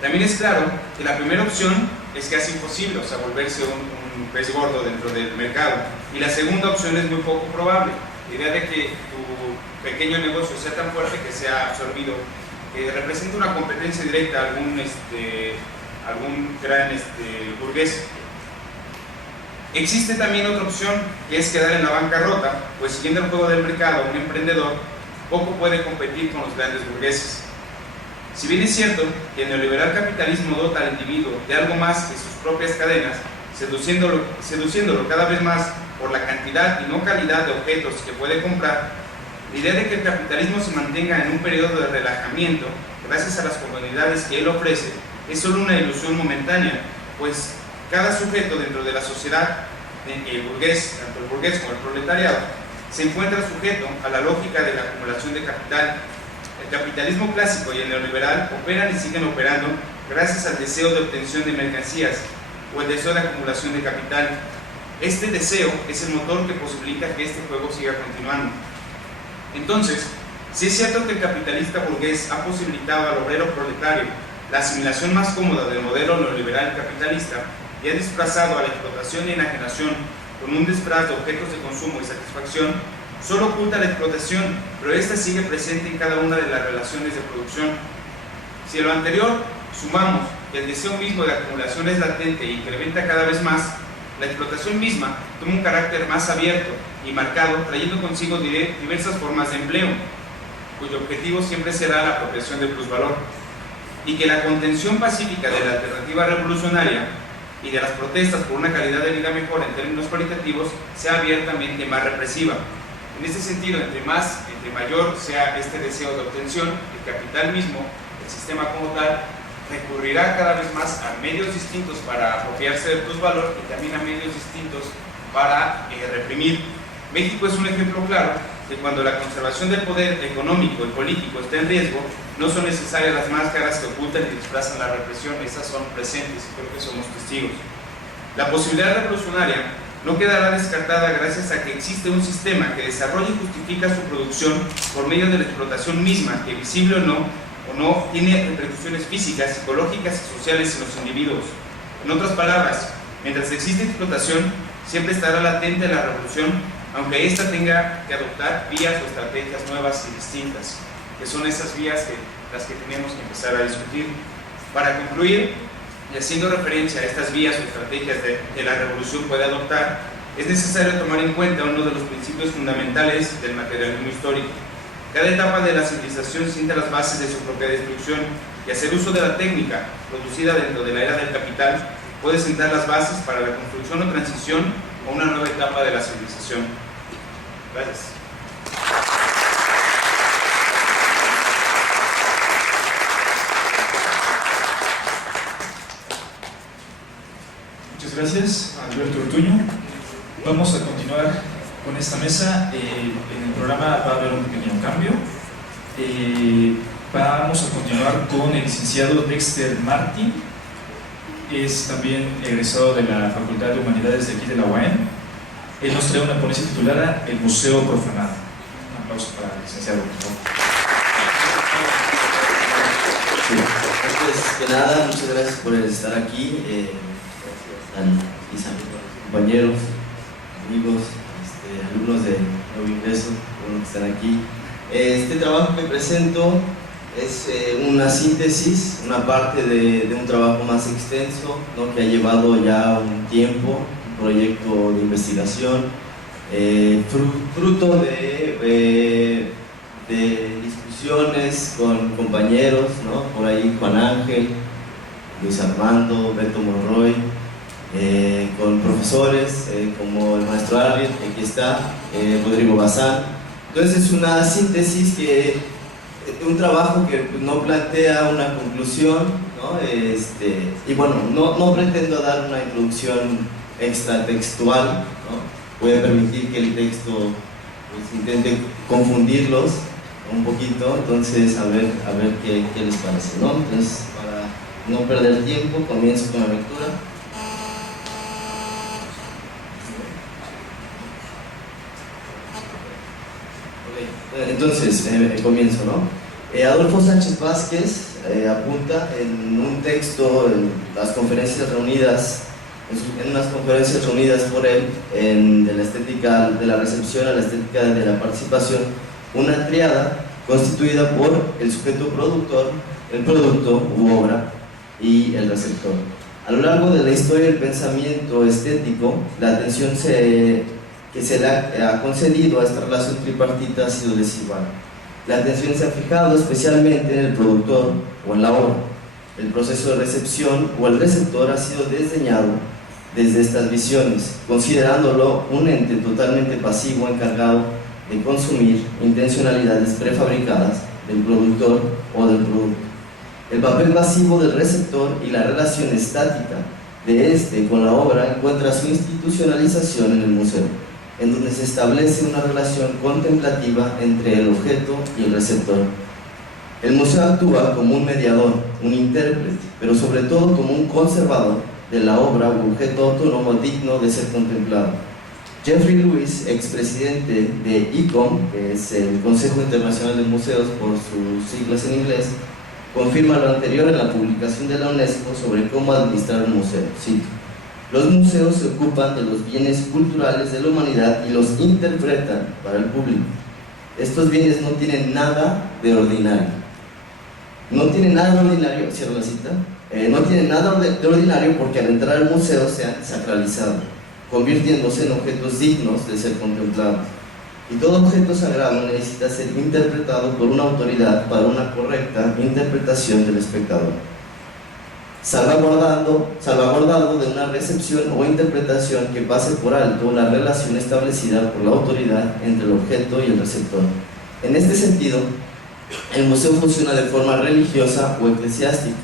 También es claro que la primera opción es casi imposible, o sea, volverse un pez gordo dentro del mercado, y la segunda opción es muy poco probable. La idea de que tu pequeño negocio sea tan fuerte que sea absorbido, que representa una competencia directa a algún gran burgués. Existe también otra opción, que es quedar en la bancarrota, pues siguiendo el juego del mercado, un emprendedor poco puede competir con los grandes burgueses. Si bien es cierto que el neoliberal capitalismo dota al individuo de algo más que sus propias cadenas, seduciéndolo cada vez más por la cantidad y no calidad de objetos que puede comprar, la idea de que el capitalismo se mantenga en un periodo de relajamiento gracias a las comodidades que él ofrece es solo una ilusión momentánea, pues cada sujeto dentro de la sociedad, el burgués, tanto el burgués como el proletariado, se encuentra sujeto a la lógica de la acumulación de capital. El capitalismo clásico y el neoliberal operan y siguen operando gracias al deseo de obtención de mercancías o el deseo de acumulación de capital. Este deseo es el motor que posibilita que este juego siga continuando. Entonces, si es cierto que el capitalista burgués ha posibilitado al obrero proletario la asimilación más cómoda del modelo neoliberal capitalista y ha desplazado a la explotación y enajenación con un disfraz de objetos de consumo y satisfacción, solo oculta la explotación, pero esta sigue presente en cada una de las relaciones de producción. Si a lo anterior sumamos que el deseo mismo de acumulación es latente e incrementa cada vez más, la explotación misma toma un carácter más abierto y marcado, trayendo consigo diversas formas de empleo, cuyo objetivo siempre será la apropiación del plusvalor, y que la contención pacífica de la alternativa revolucionaria y de las protestas por una calidad de vida mejor en términos cualitativos sea abiertamente más represiva. En este sentido, entre mayor sea este deseo de obtención, el capital mismo, el sistema como tal, recurrirá cada vez más a medios distintos para apropiarse del plusvalor y también a medios distintos para reprimir. México es un ejemplo claro de cuando la conservación del poder económico y político está en riesgo, no son necesarias las máscaras que ocultan y disfrazan la represión, esas son presentes y creo que somos testigos. La posibilidad revolucionaria no quedará descartada gracias a que existe un sistema que desarrolla y justifica su producción por medio de la explotación misma, que visible o no tiene repercusiones físicas, psicológicas y sociales en los individuos. En otras palabras, mientras existe explotación, siempre estará latente la revolución, aunque ésta tenga que adoptar vías o estrategias nuevas y distintas, que son esas vías las que tenemos que empezar a discutir. Para concluir, y haciendo referencia a estas vías o estrategias que la revolución puede adoptar, es necesario tomar en cuenta uno de los principios fundamentales del materialismo histórico. Cada etapa de la civilización sienta las bases de su propia destrucción, y hacer uso de la técnica producida dentro de la era del capital puede sentar las bases para la construcción o transición a una nueva etapa de la civilización. Gracias. Muchas gracias, Alberto Ortuño. Vamos a continuar con esta mesa. En el programa va a haber un pequeño cambio. Vamos a continuar con el licenciado Dexter Martin. Es también egresado de la Facultad de Humanidades de aquí de la UAM. Él nos trae una ponencia titulada El Museo Profanado. Un aplauso para el licenciado, por favor. Sí. Antes que nada, muchas gracias por estar aquí. Compañeros, amigos, alumnos de nuevo ingreso, que están aquí. Este trabajo que presento es una síntesis, una parte de un trabajo más extenso, ¿no?, que ha llevado ya un tiempo, un proyecto de investigación, fruto de discusiones con compañeros, ¿no?, por ahí Juan Ángel, Luis Armando, Beto Monroy, con profesores como el maestro Arliet, que aquí está, Rodrigo Bazán. Entonces es una síntesis un trabajo que no plantea una conclusión, ¿no? Y bueno, no pretendo dar una introducción extratextual, ¿no? Voy a permitir que el texto pues, intente confundirlos un poquito, entonces a ver qué les parece, ¿no? Entonces, para no perder tiempo, comienzo con la lectura. Entonces, comienzo, ¿no? Adolfo Sánchez Vázquez apunta en un texto en las conferencias reunidas, en unas conferencias reunidas por él, de la estética de la recepción a la estética de la participación, una tríada constituida por el sujeto productor, el producto u obra y el receptor. A lo largo de la historia del pensamiento estético, la atención que se le ha concedido a esta relación tripartita ha sido desigual. La atención se ha fijado especialmente en el productor o en la obra. El proceso de recepción o el receptor ha sido desdeñado desde estas visiones, considerándolo un ente totalmente pasivo encargado de consumir intencionalidades prefabricadas del productor o del producto. El papel pasivo del receptor y la relación estática de este con la obra encuentra su institucionalización en el museo, en donde se establece una relación contemplativa entre el objeto y el receptor. El museo actúa como un mediador, un intérprete, pero sobre todo como un conservador de la obra u objeto autónomo digno de ser contemplado. Jeffrey Lewis, expresidente de ICOM, que es el Consejo Internacional de Museos por sus siglas en inglés, confirma lo anterior en la publicación de la UNESCO sobre cómo administrar un museo. Cito: los museos se ocupan de los bienes culturales de la humanidad y los interpretan para el público. Estos bienes no tienen nada de ordinario. No tienen nada de ordinario, cierro la cita, no tienen nada de ordinario porque al entrar al museo se han sacralizado, convirtiéndose en objetos dignos de ser contemplados. Y todo objeto sagrado necesita ser interpretado por una autoridad para una correcta interpretación del espectador, salvaguardado de una recepción o interpretación que pase por alto la relación establecida por la autoridad entre el objeto y el receptor. En este sentido, el museo funciona de forma religiosa o eclesiástica,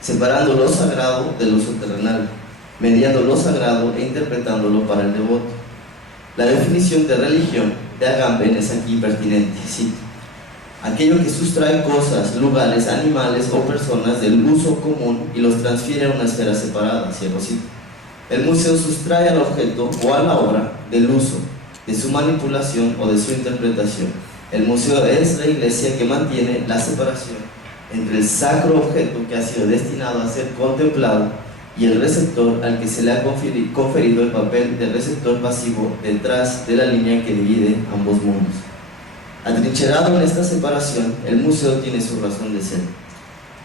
separando lo sagrado de lo subterrenal, mediando lo sagrado e interpretándolo para el devoto. La definición de religión de Agamben es aquí pertinente, cito: aquello que sustrae cosas, lugares, animales o personas del uso común y los transfiere a una esfera separada, cierro cita. El museo sustrae al objeto o a la obra del uso, de su manipulación o de su interpretación. El museo es la iglesia que mantiene la separación entre el sacro objeto que ha sido destinado a ser contemplado y el receptor al que se le ha conferido el papel de receptor pasivo detrás de la línea que divide ambos mundos. Atrincherado en esta separación, el museo tiene su razón de ser.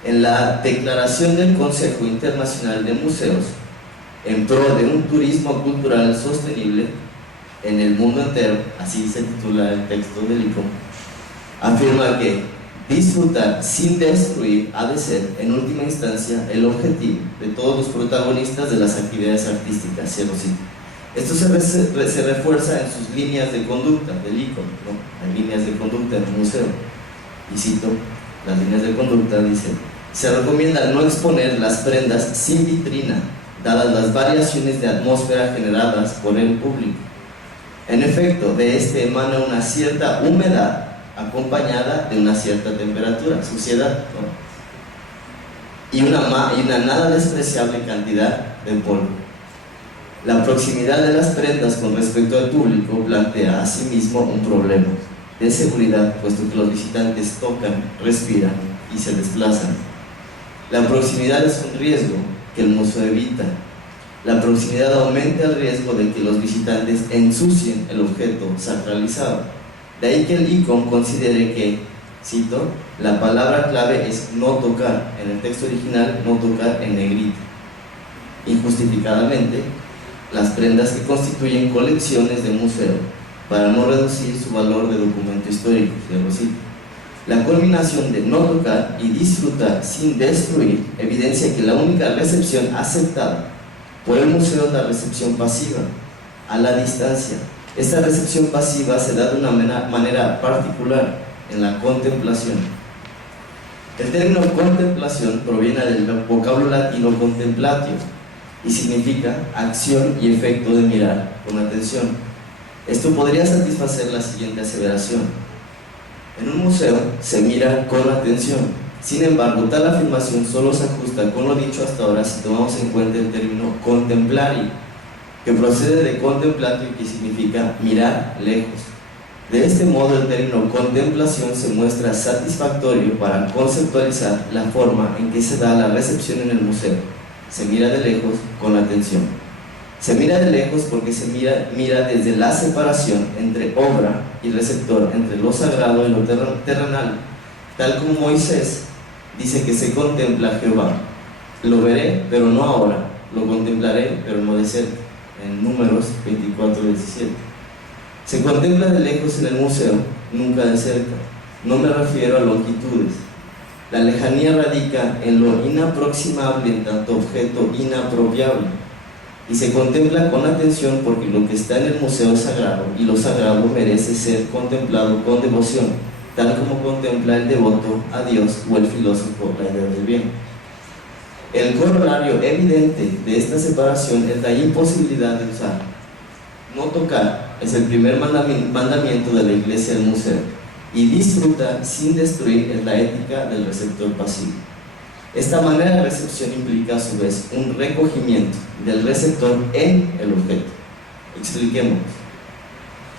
En la declaración del Consejo Internacional de Museos, en pro de un turismo cultural sostenible en el mundo entero, así se titula el texto del ICOM, afirma que disfrutar sin destruir ha de ser, en última instancia, el objetivo de todos los protagonistas de las actividades artísticas, cierro cito. Esto se refuerza en sus líneas de conducta del ICOM, ¿no? Hay líneas de conducta en el museo, y cito las líneas de conducta, dice: se recomienda no exponer las prendas sin vitrina, dadas las variaciones de atmósfera generadas por el público. En efecto, de este emana una cierta humedad acompañada de una cierta temperatura, suciedad, ¿no? y una nada despreciable cantidad de polvo. La proximidad de las prendas con respecto al público plantea asimismo un problema de seguridad, puesto que los visitantes tocan, respiran y se desplazan. La proximidad es un riesgo que el museo evita. La proximidad aumenta el riesgo de que los visitantes ensucien el objeto sacralizado. De ahí que el ICOM considere que, cito, la palabra clave es no tocar, en el texto original no tocar en negrito. Injustificadamente, las prendas que constituyen colecciones de museo, para no reducir su valor de documento histórico, cierro cito. La culminación de no tocar y disfrutar sin destruir evidencia que la única recepción aceptada por el museo es la recepción pasiva, a la distancia. Esta recepción pasiva se da de una manera particular en la contemplación. El término contemplación proviene del vocablo latino contemplatio y significa acción y efecto de mirar con atención. Esto podría satisfacer la siguiente aseveración: en un museo se mira con atención. Sin embargo, tal afirmación solo se ajusta con lo dicho hasta ahora si tomamos en cuenta el término contemplari, que procede de contemplatio, que significa mirar lejos. De este modo, el término contemplación se muestra satisfactorio para conceptualizar la forma en que se da la recepción en el museo. Se mira de lejos con atención. Se mira de lejos porque se mira desde la separación entre obra y receptor, entre lo sagrado y lo terrenal, tal como Moisés dice que se contempla a Jehová. Lo veré, pero no ahora. Lo contemplaré, pero no de cerca. En Números 24:17. Se contempla de lejos en el museo, nunca de cerca. No me refiero a longitudes. La lejanía radica en lo inaproximable en tanto objeto inapropiable. Y se contempla con atención porque lo que está en el museo es sagrado, y lo sagrado merece ser contemplado con devoción, tal como contempla el devoto a Dios o el filósofo la idea del bien. El corolario evidente de esta separación es la imposibilidad de usar. No tocar es el primer mandamiento de la iglesia del museo, y disfrutar sin destruir es la ética del receptor pasivo. Esta manera de recepción implica a su vez un recogimiento del receptor en el objeto. Expliquemos.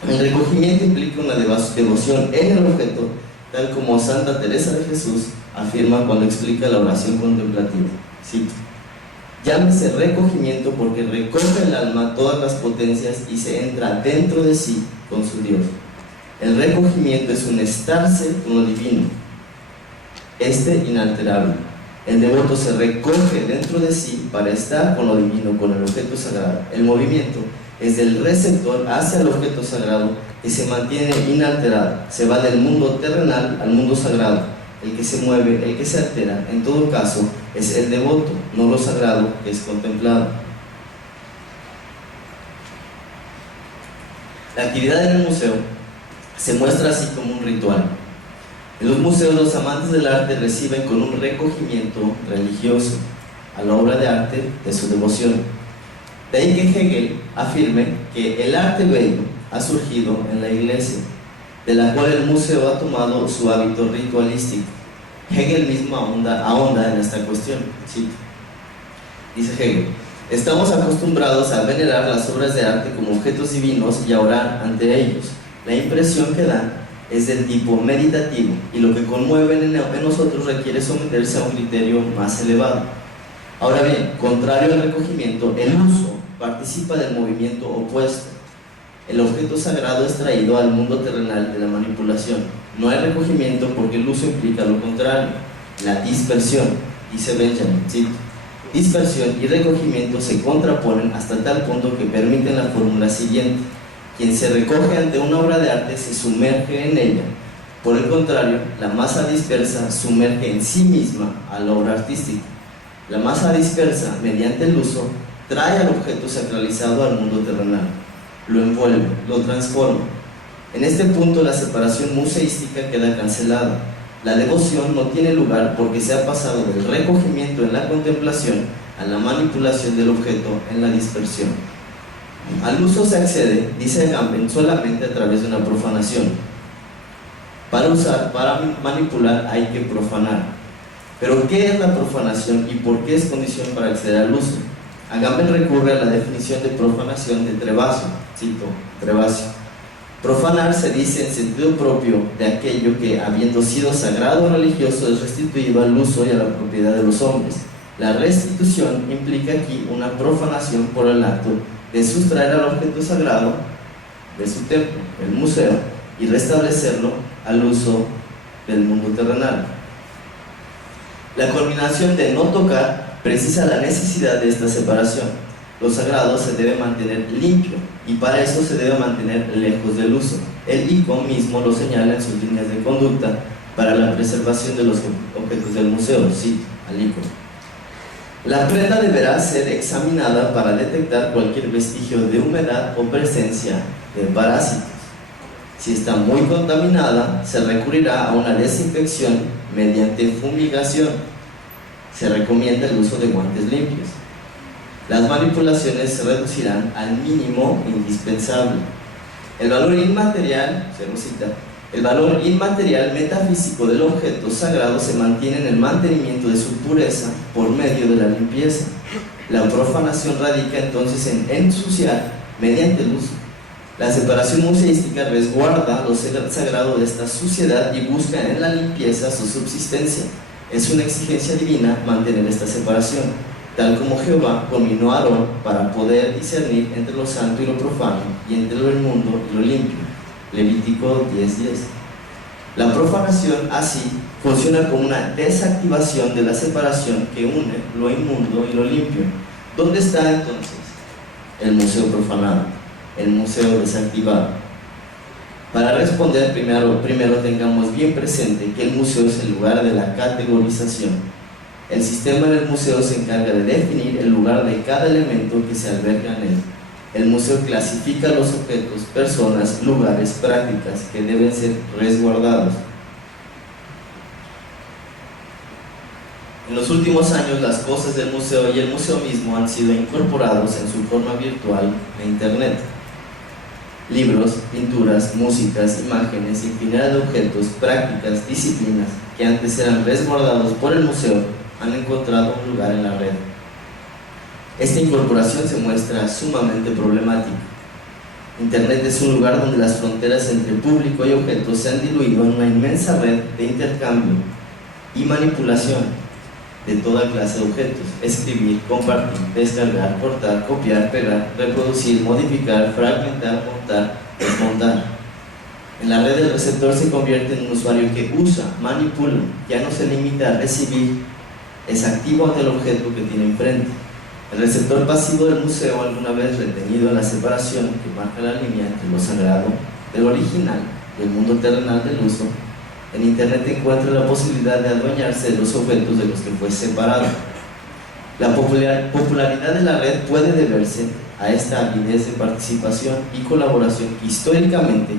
El recogimiento implica una devoción en el objeto, tal como Santa Teresa de Jesús afirma cuando explica la oración contemplativa. Cito: llámese recogimiento porque recoge el alma todas las potencias y se entra dentro de sí con su Dios. El recogimiento es un estarse con lo divino, inalterable. El devoto se recoge dentro de sí para estar con lo divino, con el objeto sagrado. El movimiento es del receptor hacia el objeto sagrado, que se mantiene inalterado. Se va del mundo terrenal al mundo sagrado. El que se mueve, el que se altera, en todo caso, es el devoto, no lo sagrado que es contemplado. La actividad en el museo se muestra así como un ritual. En los museos, los amantes del arte reciben con un recogimiento religioso a la obra de arte de su devoción. De ahí que Hegel afirme que el arte bello ha surgido en la iglesia, de la cual el museo ha tomado su hábito ritualístico. Hegel mismo ahonda en esta cuestión. Cito. Dice Hegel: estamos acostumbrados a venerar las obras de arte como objetos divinos y a orar ante ellos. La impresión que dan es del tipo meditativo, y lo que conmueve en nosotros requiere someterse a un criterio más elevado. Ahora bien, contrario al recogimiento, el uso participa del movimiento opuesto. El objeto sagrado es traído al mundo terrenal de la manipulación. No hay recogimiento porque el uso implica lo contrario, la dispersión, dice Benjamin, ¿sí? Dispersión y recogimiento se contraponen hasta tal punto que permiten la fórmula siguiente: quien se recoge ante una obra de arte se sumerge en ella. Por el contrario, la masa dispersa sumerge en sí misma a la obra artística. La masa dispersa, mediante el uso, trae al objeto sacralizado al mundo terrenal, lo envuelve, lo transforma. En este punto la separación museística queda cancelada. La devoción no tiene lugar porque se ha pasado del recogimiento en la contemplación a la manipulación del objeto en la dispersión. Al uso se accede, dice Agamben, solamente a través de una profanación. Para manipular hay que profanar. Pero ¿qué es la profanación y por qué es condición para acceder al uso? Agamben recurre a la definición de profanación de Trebasio, cito Trebasio. Profanar se dice en sentido propio de aquello que, habiendo sido sagrado o religioso, es restituido al uso y a la propiedad de los hombres. La restitución implica aquí una profanación por el acto de sustraer al objeto sagrado de su templo, el museo, y restablecerlo al uso del mundo terrenal. La culminación de no tocar precisa la necesidad de esta separación. Lo sagrado se debe mantener limpio y para eso se debe mantener lejos del uso. El ICO mismo lo señala en sus líneas de conducta para la preservación de los objetos del museo, cito al ICO. La prenda deberá ser examinada para detectar cualquier vestigio de humedad o presencia de parásitos. Si está muy contaminada, se recurrirá a una desinfección mediante fumigación. Se recomienda el uso de guantes limpios. Las manipulaciones se reducirán al mínimo indispensable. El valor inmaterial, el valor inmaterial metafísico del objeto sagrado se mantiene en el mantenimiento de su pureza por medio de la limpieza. La profanación radica entonces en ensuciar mediante el uso. La separación museística resguarda lo sagrado de esta suciedad y busca en la limpieza su subsistencia. Es una exigencia divina mantener esta separación, tal como Jehová conminó a Aarón para poder discernir entre lo santo y lo profano, y entre lo inmundo y lo limpio. Levítico 10:10. La profanación, así, funciona como una desactivación de la separación que une lo inmundo y lo limpio. ¿Dónde está entonces el museo profanado? El museo desactivado. Para responder, primero tengamos bien presente que el museo es el lugar de la categorización. El sistema del museo se encarga de definir el lugar de cada elemento que se alberga en él. El museo clasifica los objetos, personas, lugares, prácticas que deben ser resguardados. En los últimos años, las cosas del museo y el museo mismo han sido incorporados en su forma virtual a Internet. Libros, pinturas, músicas, imágenes, infinidad de objetos, prácticas, disciplinas que antes eran resguardados por el museo han encontrado un lugar en la red. Esta incorporación se muestra sumamente problemática. Internet es un lugar donde las fronteras entre público y objeto se han diluido en una inmensa red de intercambio y manipulación de toda clase de objetos: escribir, compartir, descargar, cortar, copiar, pegar, reproducir, modificar, fragmentar, montar, desmontar. En la red el receptor se convierte en un usuario que usa, manipula, ya no se limita a recibir, es activo ante el objeto que tiene enfrente. El receptor pasivo del museo, alguna vez retenido en la separación que marca la línea entre lo sagrado, del original y el mundo terrenal del uso, en Internet encuentra la posibilidad de adueñarse de los objetos de los que fue separado. La popularidad de la red puede deberse a esta avidez de participación y colaboración que históricamente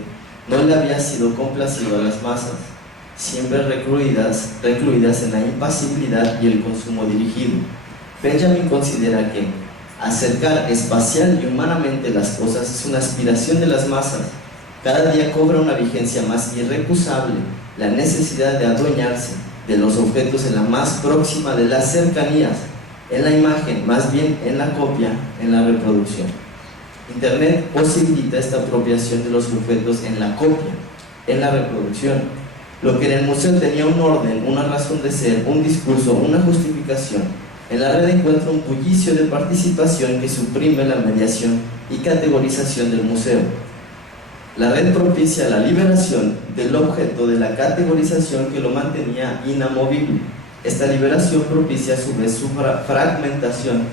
no le había sido complacido a las masas, siempre recluidas en la impasibilidad y el consumo dirigido. Benjamin considera que acercar espacial y humanamente las cosas es una aspiración de las masas. Cada día cobra una vigencia más irrecusable la necesidad de adueñarse de los objetos en la más próxima de las cercanías, en la imagen, más bien en la copia, en la reproducción. Internet posibilita esta apropiación de los objetos en la copia, en la reproducción. Lo que en el museo tenía un orden, una razón de ser, un discurso, una justificación, En la red encuentra un bullicio de participación que suprime la mediación y categorización del museo. La red propicia la liberación del objeto de la categorización que lo mantenía inamovible. Esta liberación propicia a su vez su fragmentación,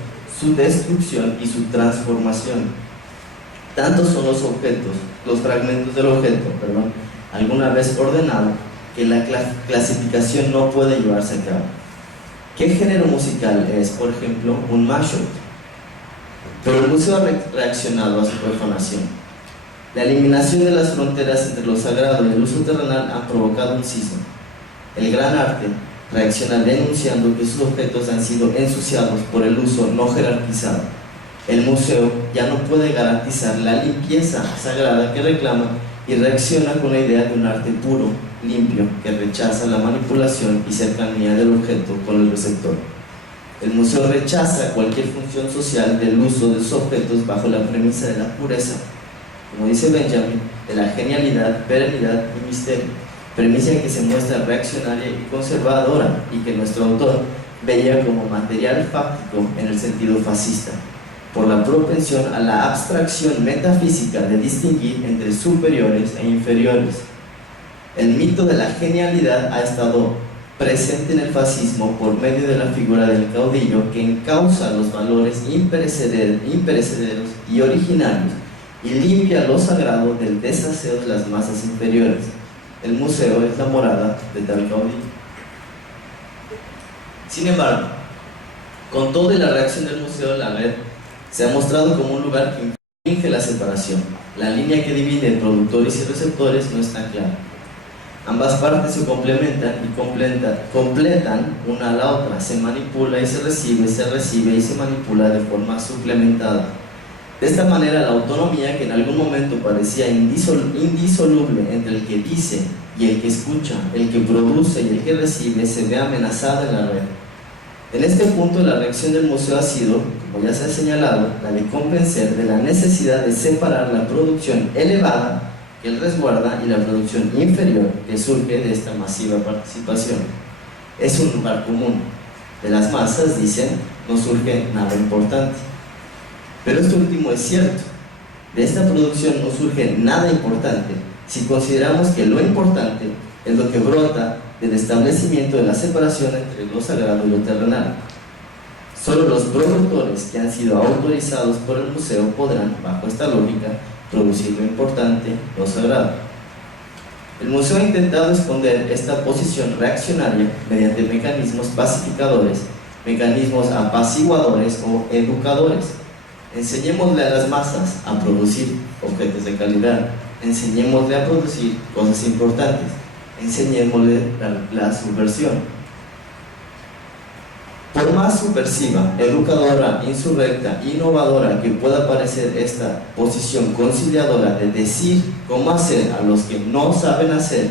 su destrucción y su transformación. Tantos son los objetos, los fragmentos del objeto, alguna vez ordenado, que la clasificación no puede llevarse a cabo. ¿Qué género musical es, por ejemplo, un mashup? Pero el museo ha reaccionado a su profanación. La eliminación de las fronteras entre lo sagrado y el uso terrenal ha provocado un cisma. El gran arte reacciona denunciando que sus objetos han sido ensuciados por el uso no jerarquizado. El museo ya no puede garantizar la limpieza sagrada que reclama y reacciona con la idea de un arte puro, limpio, que rechaza la manipulación y cercanía del objeto con el receptor. El museo rechaza cualquier función social del uso de sus objetos bajo la premisa de la pureza, como dice Benjamin, de la genialidad, perenidad y misterio, premisa que se muestra reaccionaria y conservadora y que nuestro autor veía como material fáctico en el sentido fascista, por la propensión a la abstracción metafísica de distinguir entre superiores e inferiores. El mito de la genialidad ha estado presente en el fascismo por medio de la figura del caudillo que encausa los valores imperecederos y originarios y limpia lo sagrado del desaseo de las masas inferiores. El museo es la morada de tal caudillo. Sin embargo, con toda la reacción del museo, la red se ha mostrado como un lugar que infringe la separación. La línea que divide productores y receptores no está clara. Ambas partes se complementan y completan una a la otra. Se manipula y se recibe y se manipula de forma suplementada. De esta manera, la autonomía, que en algún momento parecía indisoluble entre el que dice y el que escucha, el que produce y el que recibe, se ve amenazada en la red. En este punto, la reacción del museo ha sido, como ya se ha señalado, la de convencer de la necesidad de separar la producción elevada que él resguarda y la producción inferior que surge de esta masiva participación. Es un lugar común. De las masas, dicen, no surge nada importante. Pero esto último es cierto. De esta producción no surge nada importante si consideramos que lo importante es lo que brota del establecimiento de la separación entre lo sagrado y lo terrenal. Solo los productores que han sido autorizados por el museo podrán, bajo esta lógica, producir lo importante, lo sagrado. El museo ha intentado esconder esta posición reaccionaria mediante mecanismos pacificadores, mecanismos apaciguadores o educadores. Enseñémosle a las masas a producir objetos de calidad, enseñémosle a producir cosas importantes, enseñémosle la subversión. Por más subversiva, educadora, insurrecta, innovadora que pueda parecer esta posición conciliadora de decir cómo hacer a los que no saben hacer,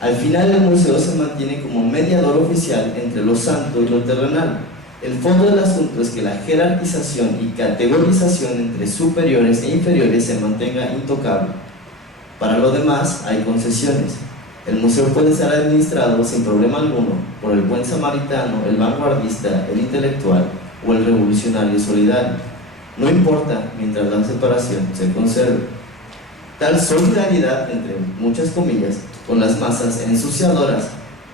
al final el museo se mantiene como mediador oficial entre lo santo y lo terrenal. El fondo del asunto es que la jerarquización y categorización entre superiores e inferiores se mantenga intocable. Para lo demás hay concesiones. El museo puede ser administrado sin problema alguno por el buen samaritano, el vanguardista, el intelectual o el revolucionario solidario. No importa mientras la separación se conserve. Tal solidaridad, entre muchas comillas, con las masas ensuciadoras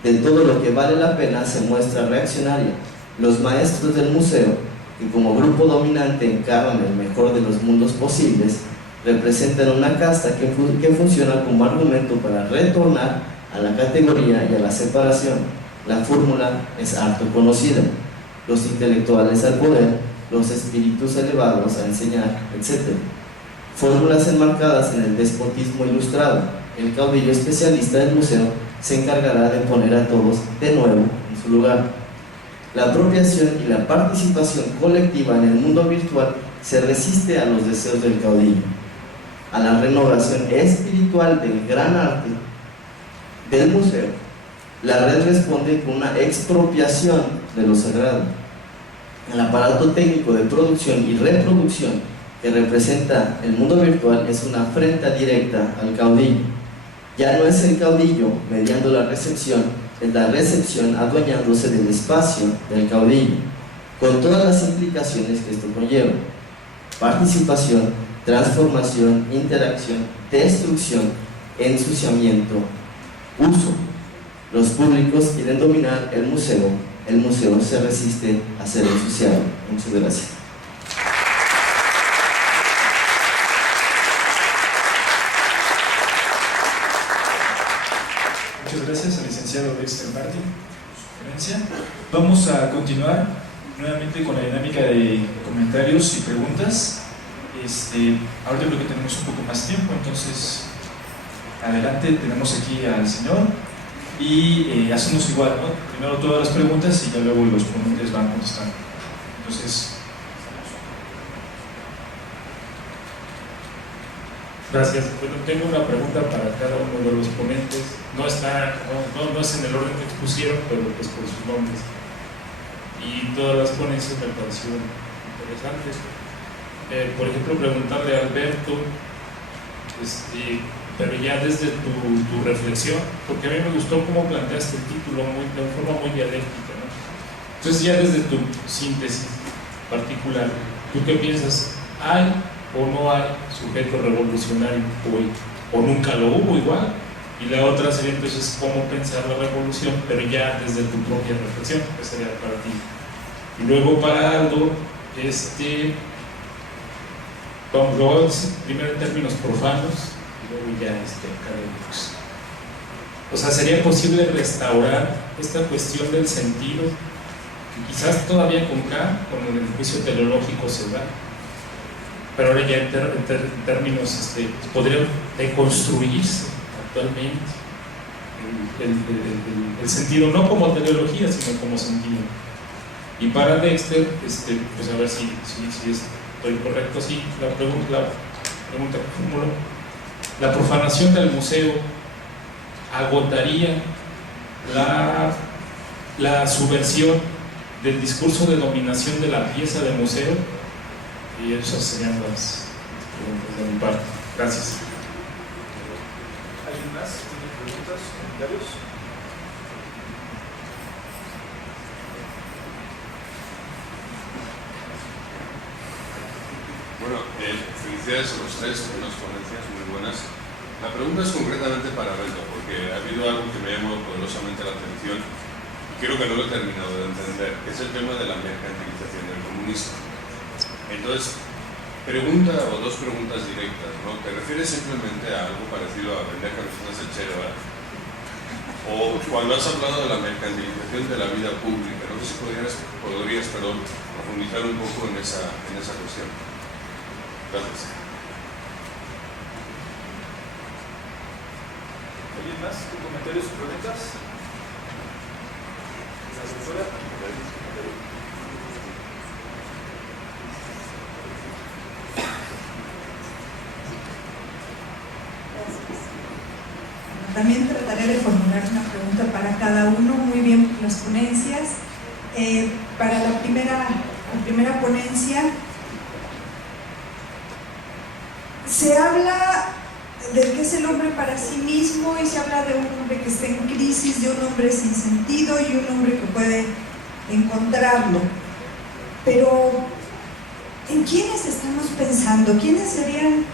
de todo lo que vale la pena se muestra reaccionaria. Los maestros del museo, que como grupo dominante encarnan el mejor de los mundos posibles, representan una casta que funciona como argumento para retornar a la categoría y a la separación. La fórmula es harto conocida: los intelectuales al poder, los espíritus elevados a enseñar, etc. Fórmulas enmarcadas en el despotismo ilustrado. El caudillo especialista del museo se encargará de poner a todos de nuevo en su lugar. La apropiación y la participación colectiva en el mundo virtual se resiste a los deseos del caudillo. A la renovación espiritual del gran arte del museo, la red responde con una expropiación de lo sagrado. El aparato técnico de producción y reproducción que representa el mundo virtual es una afrenta directa al caudillo. Ya no es el caudillo mediando la recepción, es la recepción adueñándose del espacio del caudillo. con todas las implicaciones que esto conlleva: participación, transformación, interacción, destrucción, ensuciamiento, uso. Los públicos quieren dominar el museo se resiste a ser ensuciado. Muchas gracias. Muchas gracias al licenciado Dexter Martin por su conferencia. Vamos a continuar nuevamente con la dinámica de comentarios y preguntas. Ahora creo que tenemos un poco más tiempo, entonces adelante, tenemos aquí al señor y hacemos igual, ¿no? Primero todas las preguntas y ya luego los ponentes van contestando. Entonces, gracias. Bueno, tengo una pregunta para cada uno de los ponentes. No es en el orden que expusieron, pero pues por sus nombres. Y todas las ponencias me parecieron interesantes. Por ejemplo, preguntarle a Alberto, pero ya desde tu reflexión, porque a mí me gustó cómo planteaste el título de forma muy dialéctica, ¿no? Entonces, ya desde tu síntesis particular, ¿tú qué piensas? ¿Hay o no hay sujeto revolucionario hoy? ¿O nunca lo hubo igual? Y la otra sería entonces cómo pensar la revolución, pero ya desde tu propia reflexión, que sería para ti. Y luego para Aldo, vamos, lo voy a decir primero en términos profanos y luego ya académicos. O sea, ¿sería posible restaurar esta cuestión del sentido, que quizás todavía con el juicio teleológico se da, pero ahora ya en términos, podría deconstruirse actualmente el sentido, no como teleología, sino como sentido? Y para Dexter, pues a ver si estoy correcto, sí, la pregunta que formulo: ¿la profanación del museo agotaría la subversión del discurso de dominación de la pieza de museo? Y esas serían las preguntas de mi parte. Gracias. ¿alguien más tiene preguntas, comentarios? Bueno, felicidades a los tres por unas ponencias muy buenas. La pregunta es concretamente para Alberto, porque ha habido algo que me ha llamado poderosamente la atención y creo que no lo he terminado de entender, que es el tema de la mercantilización del comunismo. Entonces, pregunta o dos preguntas directas, ¿no? ¿Te refieres simplemente a algo parecido a vender camisetas de Che Guevara? O cuando has hablado de la mercantilización de la vida pública, no sé si podrías profundizar un poco en esa cuestión. Gracias. ¿Alguien más? ¿Comentarios o preguntas? ¿La doctora? También trataré de formular una pregunta para cada uno. Muy bien las ponencias. Para la primera ponencia, se habla de qué es el hombre para sí mismo y se habla de un hombre que está en crisis, de un hombre sin sentido y un hombre que puede encontrarlo. Pero, ¿en quiénes estamos pensando? ¿Quiénes serían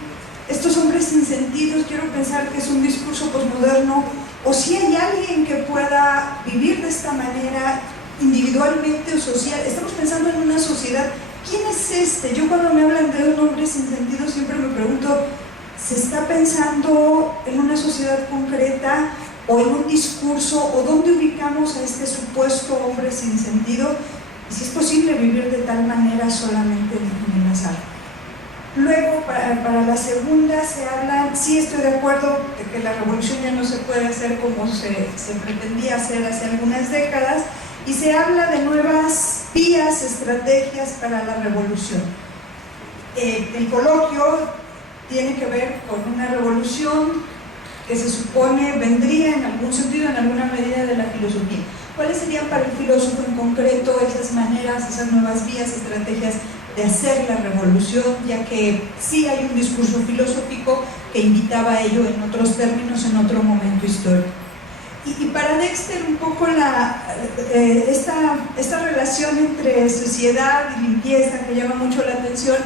estos hombres sin sentidos? Quiero pensar que es un discurso posmoderno, o si hay alguien que pueda vivir de esta manera individualmente o social. Estamos pensando en una sociedad. ¿Quién es Yo cuando me hablan de un hombre sin sentido siempre me pregunto, ¿se está pensando en una sociedad concreta o en un discurso, o dónde ubicamos a este supuesto hombre sin sentido? Y si es posible vivir de tal manera solamente en el azar. Luego, para la segunda se habla, sí estoy de acuerdo de que la revolución ya no se puede hacer como se pretendía hacer hace algunas décadas, y se habla de nuevas vías, estrategias para la revolución. El coloquio tiene que ver con una revolución que se supone vendría en algún sentido, en alguna medida, de la filosofía. ¿Cuáles serían para el filósofo en concreto esas maneras, esas nuevas vías, estrategias de hacer la revolución, ya que sí hay un discurso filosófico que invitaba a ello en otros términos, en otro momento histórico? Y para Dexter un poco esta relación entre sociedad y limpieza que llama mucho la atención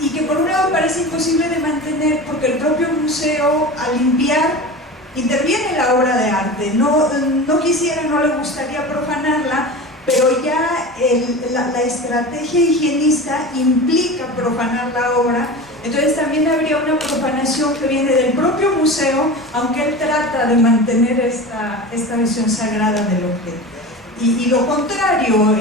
y que por un lado parece imposible de mantener porque el propio museo al limpiar interviene en la obra de arte, no le gustaría profanarla, pero ya la estrategia higienista implica profanar la obra. Entonces también habría una profanación que viene del propio museo, aunque él trata de mantener esta visión sagrada del objeto. Y lo contrario,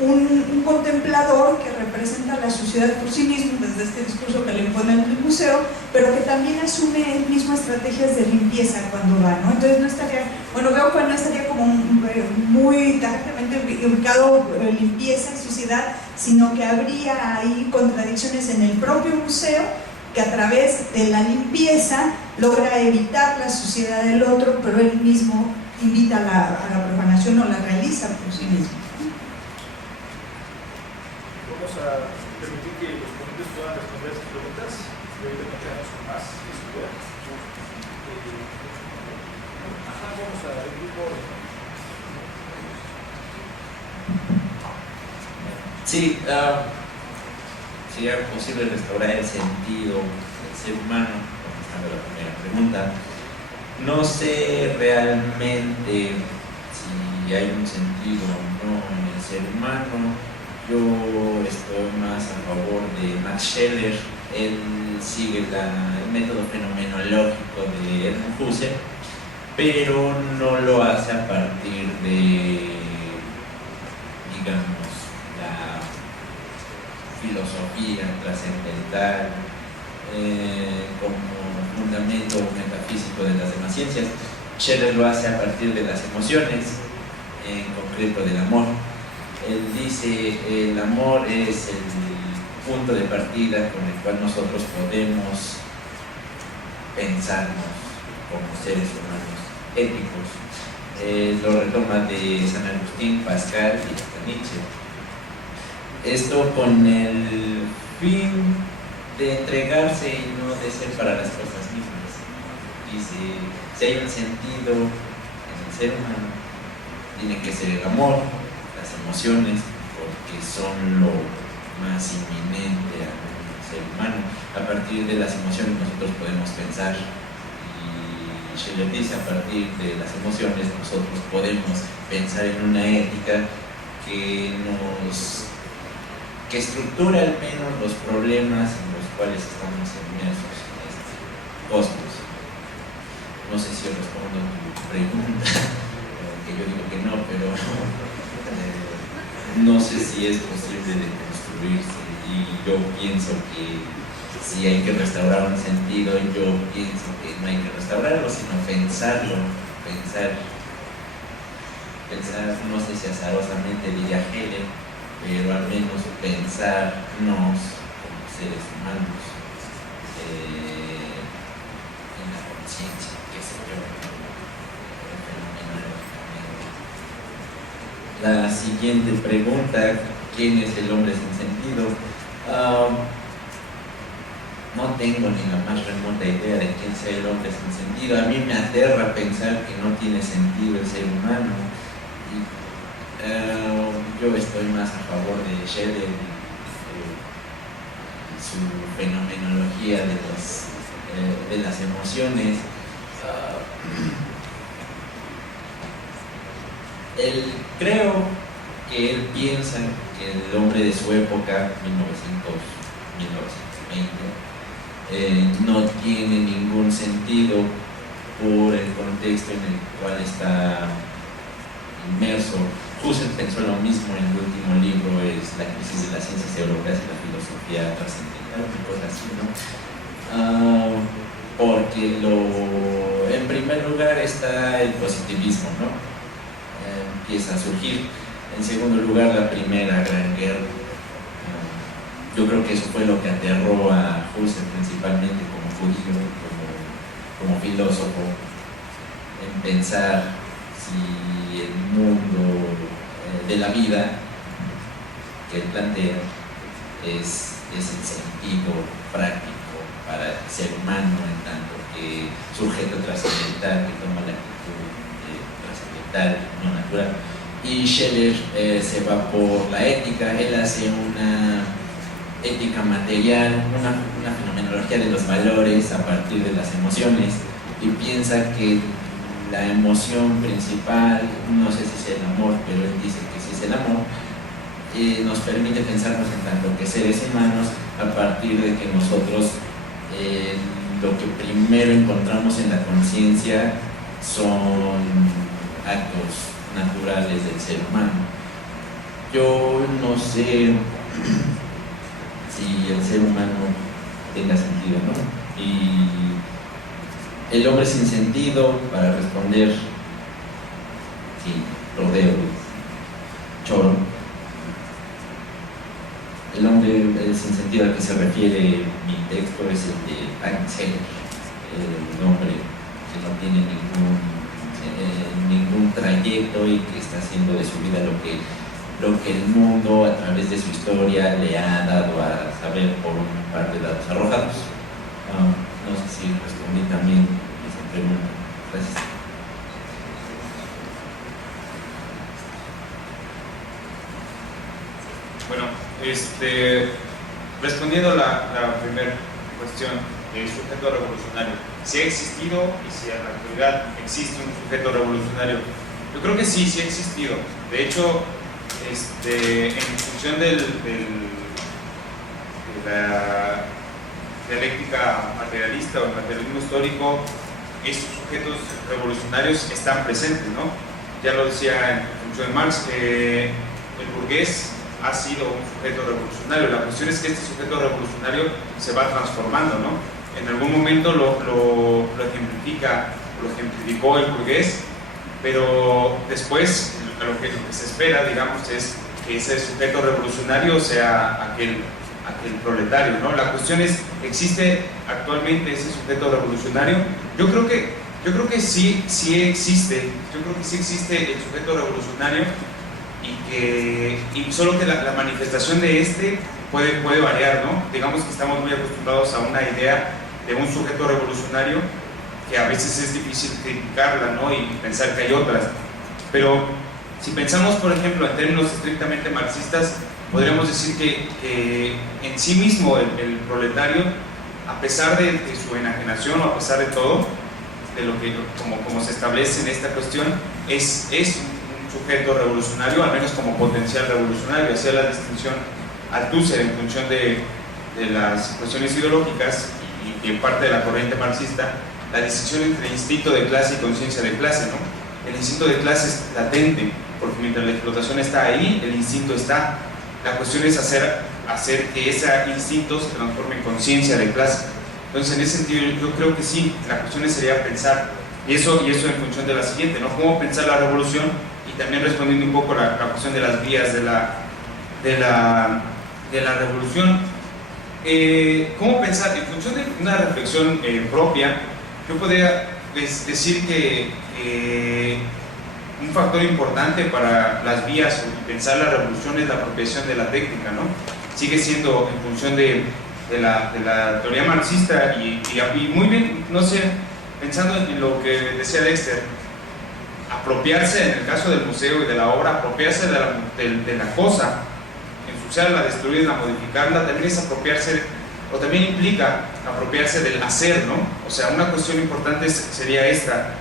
un contemplador que representa la sociedad por sí mismo, desde este discurso que le impone el museo, pero que también asume él mismo estrategias de limpieza cuando va, ¿no? Entonces no estaría, bueno, veo que no estaría como muy tácticamente ubicado limpieza y sociedad, sino que habría ahí contradicciones en el propio museo, que a través de la limpieza logra evitar la suciedad del otro, pero él mismo invita a la profanación o la realiza por sí mismo. Vamos a permitir que los ponentes puedan responder estas preguntas y ahorita continuamos con más estudios. Vamos a el grupo. Sí, sería posible restaurar el sentido del ser humano, contestando la primera pregunta. No sé realmente si hay un sentido o no en el ser humano. Yo estoy más a favor de Max Scheler. Él sigue el método fenomenológico de Edmund Husserl, pero no lo hace a partir de, digamos, la filosofía trascendental como fundamento metafísico de las demás ciencias. Scheler lo hace a partir de las emociones, en concreto del amor. Él dice, el amor es el punto de partida con el cual nosotros podemos pensarnos como seres humanos éticos. Lo retoma de San Agustín, Pascal y hasta Nietzsche. Esto con el fin de entregarse y no de ser para las cosas mismas. Dice, si hay un sentido en el ser humano, tiene que ser el amor, las emociones, porque son lo más inminente al ser humano. A partir de las emociones nosotros podemos pensar, y Scheler dice, a partir de las emociones nosotros podemos pensar en una ética que estructura al menos los problemas en los cuales estamos inmersos en este cosmos. No sé si respondo a tu pregunta, que yo digo que no, pero no sé si es posible de construirse, y yo pienso que si hay que restaurar un sentido, yo pienso que no hay que restaurarlo, sino pensarlo, pensar, no sé si azarosamente diría Hegel, pero al menos pensarnos como seres humanos en la conciencia, qué sé yo, fenomenológicamente. La siguiente pregunta, ¿quién es el hombre sin sentido? No tengo ni la más remota idea de quién sea el hombre sin sentido. A mí me aterra pensar que no tiene sentido el ser humano. Yo estoy más a favor de Scheler y su fenomenología de las emociones. Creo que él piensa que el hombre de su época, 1920, no tiene ningún sentido por el contexto en el cual está inmerso. Husserl pensó lo mismo en el último libro, es La crisis de las ciencias europeas y la filosofía trascendental, una cosa así, ¿no? Porque en primer lugar está el positivismo, ¿no? Empieza a surgir. En segundo lugar, la Primera Gran Guerra. Yo creo que eso fue lo que aterró a Husserl principalmente como judío, como filósofo, en pensar si el mundo de la vida que él plantea es el sentido práctico para el ser humano, en tanto que sujeto trascendental que toma la actitud trascendental, no natural. Y Scheller se va por la ética. Él hace una ética material, una fenomenología de los valores a partir de las emociones, y piensa que la emoción principal, no sé si es el amor, pero él dice que sí es el amor, nos permite pensarnos en tanto que seres humanos a partir de que nosotros lo que primero encontramos en la conciencia son actos naturales del ser humano. Yo no sé si el ser humano tenga sentido, ¿no? Y el hombre sin sentido, para responder sin rodeo, choro, el hombre sin sentido al que se refiere mi texto es el de Magnus Scheller, el hombre que no tiene ningún trayecto y que está haciendo de su vida lo que el mundo a través de su historia le ha dado a saber por un par de datos arrojados. No sé si respondí también esa pregunta. Gracias. Bueno, respondiendo a la primera cuestión del sujeto revolucionario, si ha existido y si en la actualidad existe un sujeto revolucionario, yo creo que sí ha existido. De hecho, en función de la dialéctica materialista o el materialismo histórico, estos sujetos revolucionarios están presentes, ¿no? Ya lo decía en función de Marx, el burgués ha sido un sujeto revolucionario. La cuestión es que este sujeto revolucionario se va transformando, ¿no? En algún momento lo ejemplificó el burgués, pero después lo que se espera, digamos, es que ese sujeto revolucionario sea aquel proletario, ¿no? La cuestión es, ¿existe actualmente ese sujeto revolucionario? Yo creo que sí existe. Yo creo que sí existe el sujeto revolucionario, y solo que la manifestación de puede variar, ¿no? Digamos que estamos muy acostumbrados a una idea de un sujeto revolucionario que a veces es difícil criticarla, ¿no? Y pensar que hay otras. Pero si pensamos, por ejemplo, en términos estrictamente marxistas, podríamos decir que en sí mismo el proletario, a pesar de su enajenación o a pesar de todo, de lo que como se establece en esta cuestión, es un sujeto revolucionario, al menos como potencial revolucionario. Hacía la distinción Althusser en función de las cuestiones ideológicas y en parte de la corriente marxista, la distinción entre instinto de clase y conciencia de clase, ¿no? El instinto de clase es latente, porque mientras la explotación está ahí, el instinto está. La cuestión es hacer que ese instinto se transforme en conciencia de clase. Entonces, en ese sentido, yo creo que sí, la cuestión sería pensar, y eso en función de la siguiente, ¿no? Cómo pensar la revolución, y también respondiendo un poco la cuestión de las vías de la revolución. ¿Cómo pensar? En función de una reflexión propia, yo podría decir que un factor importante para las vías o pensar la revolución es la apropiación de la técnica, ¿no? Sigue siendo en función de la teoría marxista y muy bien, no sé, pensando en lo que decía Dexter, apropiarse en el caso del museo y de la obra, apropiarse de la cosa, ensuciarla, destruirla, modificarla, también es apropiarse, o también implica apropiarse del hacer, ¿no? O sea, una cuestión importante sería esta,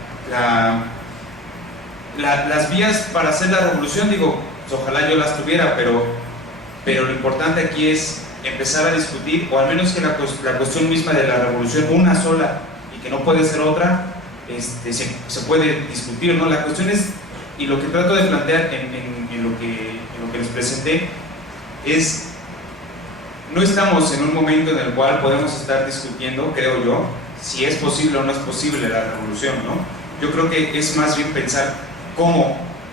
las vías para hacer la revolución, digo, pues ojalá yo las tuviera, pero lo importante aquí es empezar a discutir, o al menos que la cuestión misma de la revolución, una sola, y que no puede ser otra, se puede discutir, ¿no? La cuestión es, y lo que trato de plantear en lo que les presenté, es, no estamos en un momento en el cual podemos estar discutiendo, creo yo, si es posible o no es posible la revolución, ¿no? Yo creo que es más bien pensar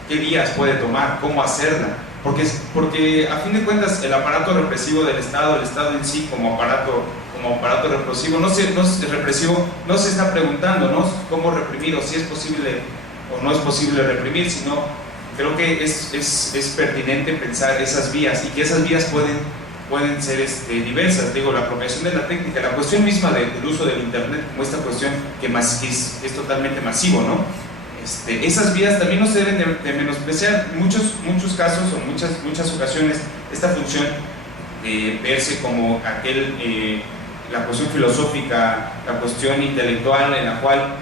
qué vías puede tomar, cómo hacerla, porque a fin de cuentas el aparato represivo del Estado, el Estado en sí como aparato represivo, no se está preguntando, ¿no?, cómo reprimir o si es posible o no es posible reprimir, sino creo que es pertinente pensar esas vías, y que esas vías pueden pueden ser diversas. Digo, la apropiación de la técnica, la cuestión misma del uso del internet, como esta cuestión que es totalmente masivo, ¿no? Esas vías también no se deben de menospreciar. En muchos casos o muchas ocasiones esta función de verse como la cuestión filosófica, la cuestión intelectual, en la cual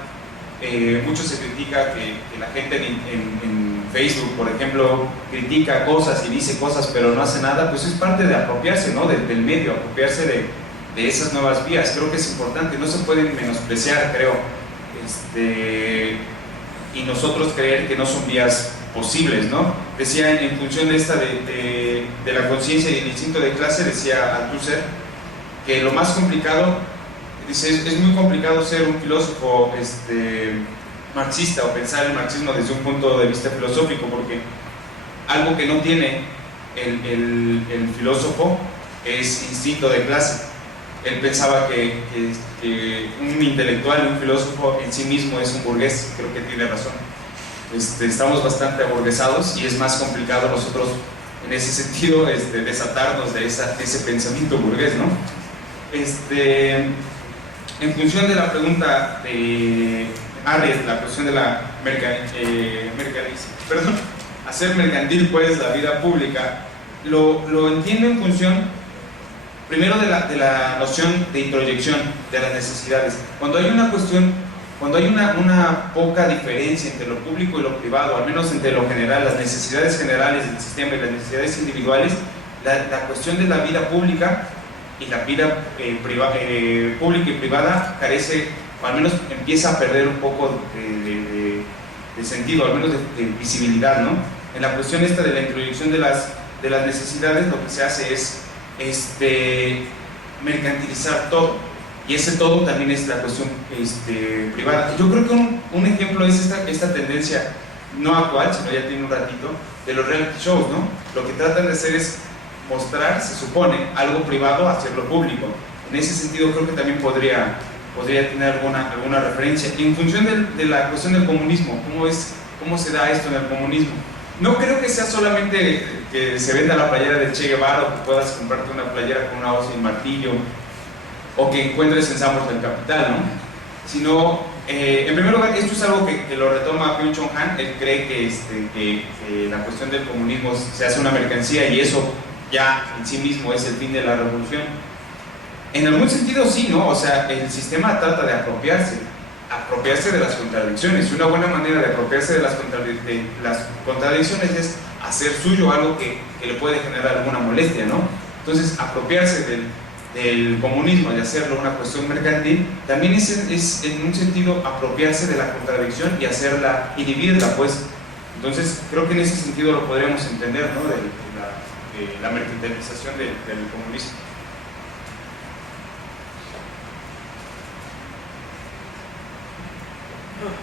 mucho se critica que la gente en Facebook, por ejemplo, critica cosas y dice cosas pero no hace nada, pues es parte de apropiarse, ¿no? del medio, apropiarse de esas nuevas vías. Creo que es importante, no se pueden menospreciar, creo, y nosotros creer que no son vías posibles, ¿no? Decía, en función de esta de la conciencia y el instinto de clase, decía Althusser que lo más complicado, dice, es muy complicado ser un filósofo marxista o pensar el marxismo desde un punto de vista filosófico, porque algo que no tiene el filósofo es instinto de clase. Él pensaba que un intelectual, un filósofo en sí mismo es un burgués. Creo que tiene razón. Estamos bastante aburguesados y es más complicado nosotros en ese sentido desatarnos de ese pensamiento burgués, ¿no? En función de la pregunta de Ares, la cuestión de la hacer mercantil pues la vida pública, lo entiendo en función primero de la noción de introyección de las necesidades. Cuando hay una cuestión, cuando hay una poca diferencia entre lo público y lo privado, al menos entre lo general, las necesidades generales del sistema y las necesidades individuales, la cuestión de la vida pública y la vida pública y privada carece, o al menos empieza a perder un poco de sentido, al menos de visibilidad, ¿no? En la cuestión esta de la introyección de las necesidades, lo que se hace es mercantilizar todo, y ese todo también es la cuestión privada. Yo creo que un ejemplo es esta tendencia no actual, sino ya tiene un ratito, de los reality shows, ¿no? Lo que tratan de hacer es mostrar, se supone, algo privado, hacerlo público. En ese sentido creo que también podría tener alguna referencia. Y en función de la cuestión del comunismo, ¿cómo se da esto en el comunismo? No creo que sea solamente que se venda la playera de Che Guevara, o que puedas comprarte una playera con una hoz y un martillo, o que encuentres en Samos del Capital, ¿no? Sino, en primer lugar, esto es algo que lo retoma Byung-Chul Han. Él cree que la cuestión del comunismo se hace una mercancía y eso ya en sí mismo es el fin de la revolución. En algún sentido sí, ¿no? O sea, el sistema trata de apropiarse de las contradicciones. Una buena manera de apropiarse de las contradicciones es hacer suyo algo que le puede generar alguna molestia, ¿no? Entonces, apropiarse del comunismo y hacerlo una cuestión mercantil también es en un sentido apropiarse de la contradicción y hacerla, y dividirla, pues. Entonces, creo que en ese sentido lo podríamos entender, ¿no? De la mercantilización del comunismo.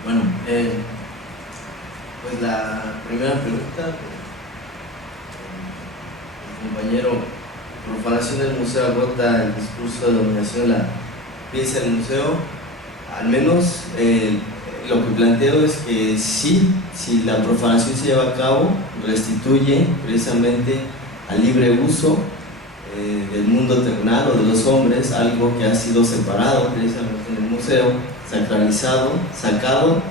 Bueno, pues la primera pregunta del compañero: profanación del museo agota el discurso de dominación de la pieza del museo. Al menos lo que planteo es que sí, si la profanación se lleva a cabo, restituye precisamente al libre uso del mundo terrenal o de los hombres, algo que ha sido separado precisamente en el museo, sacralizado, sacado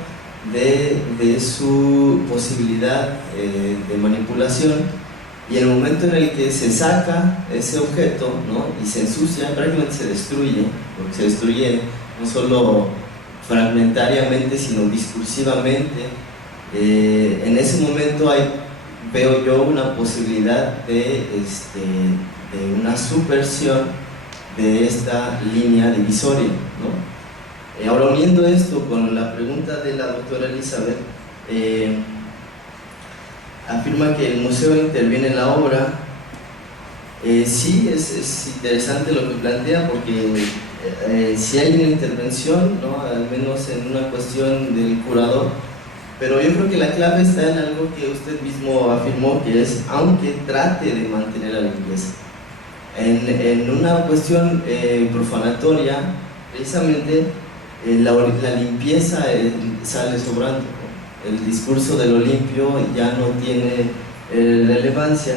de su posibilidad de manipulación, y en el momento en el que se saca ese objeto, ¿no?, y se ensucia, prácticamente se destruye, porque se destruye no solo fragmentariamente sino discursivamente. En ese momento veo yo una posibilidad de una subversión de esta línea divisoria, ¿no? Ahora, uniendo esto con la pregunta de la doctora Elizabeth, afirma que el museo interviene en la obra. Sí, es interesante lo que plantea, porque sí hay una intervención, ¿no?, al menos en una cuestión del curador, pero yo creo que la clave está en algo que usted mismo afirmó, que es, aunque trate de mantener la limpieza. En una cuestión profanatoria, precisamente, la limpieza sale sobrando, ¿no? El discurso de lo limpio ya no tiene relevancia,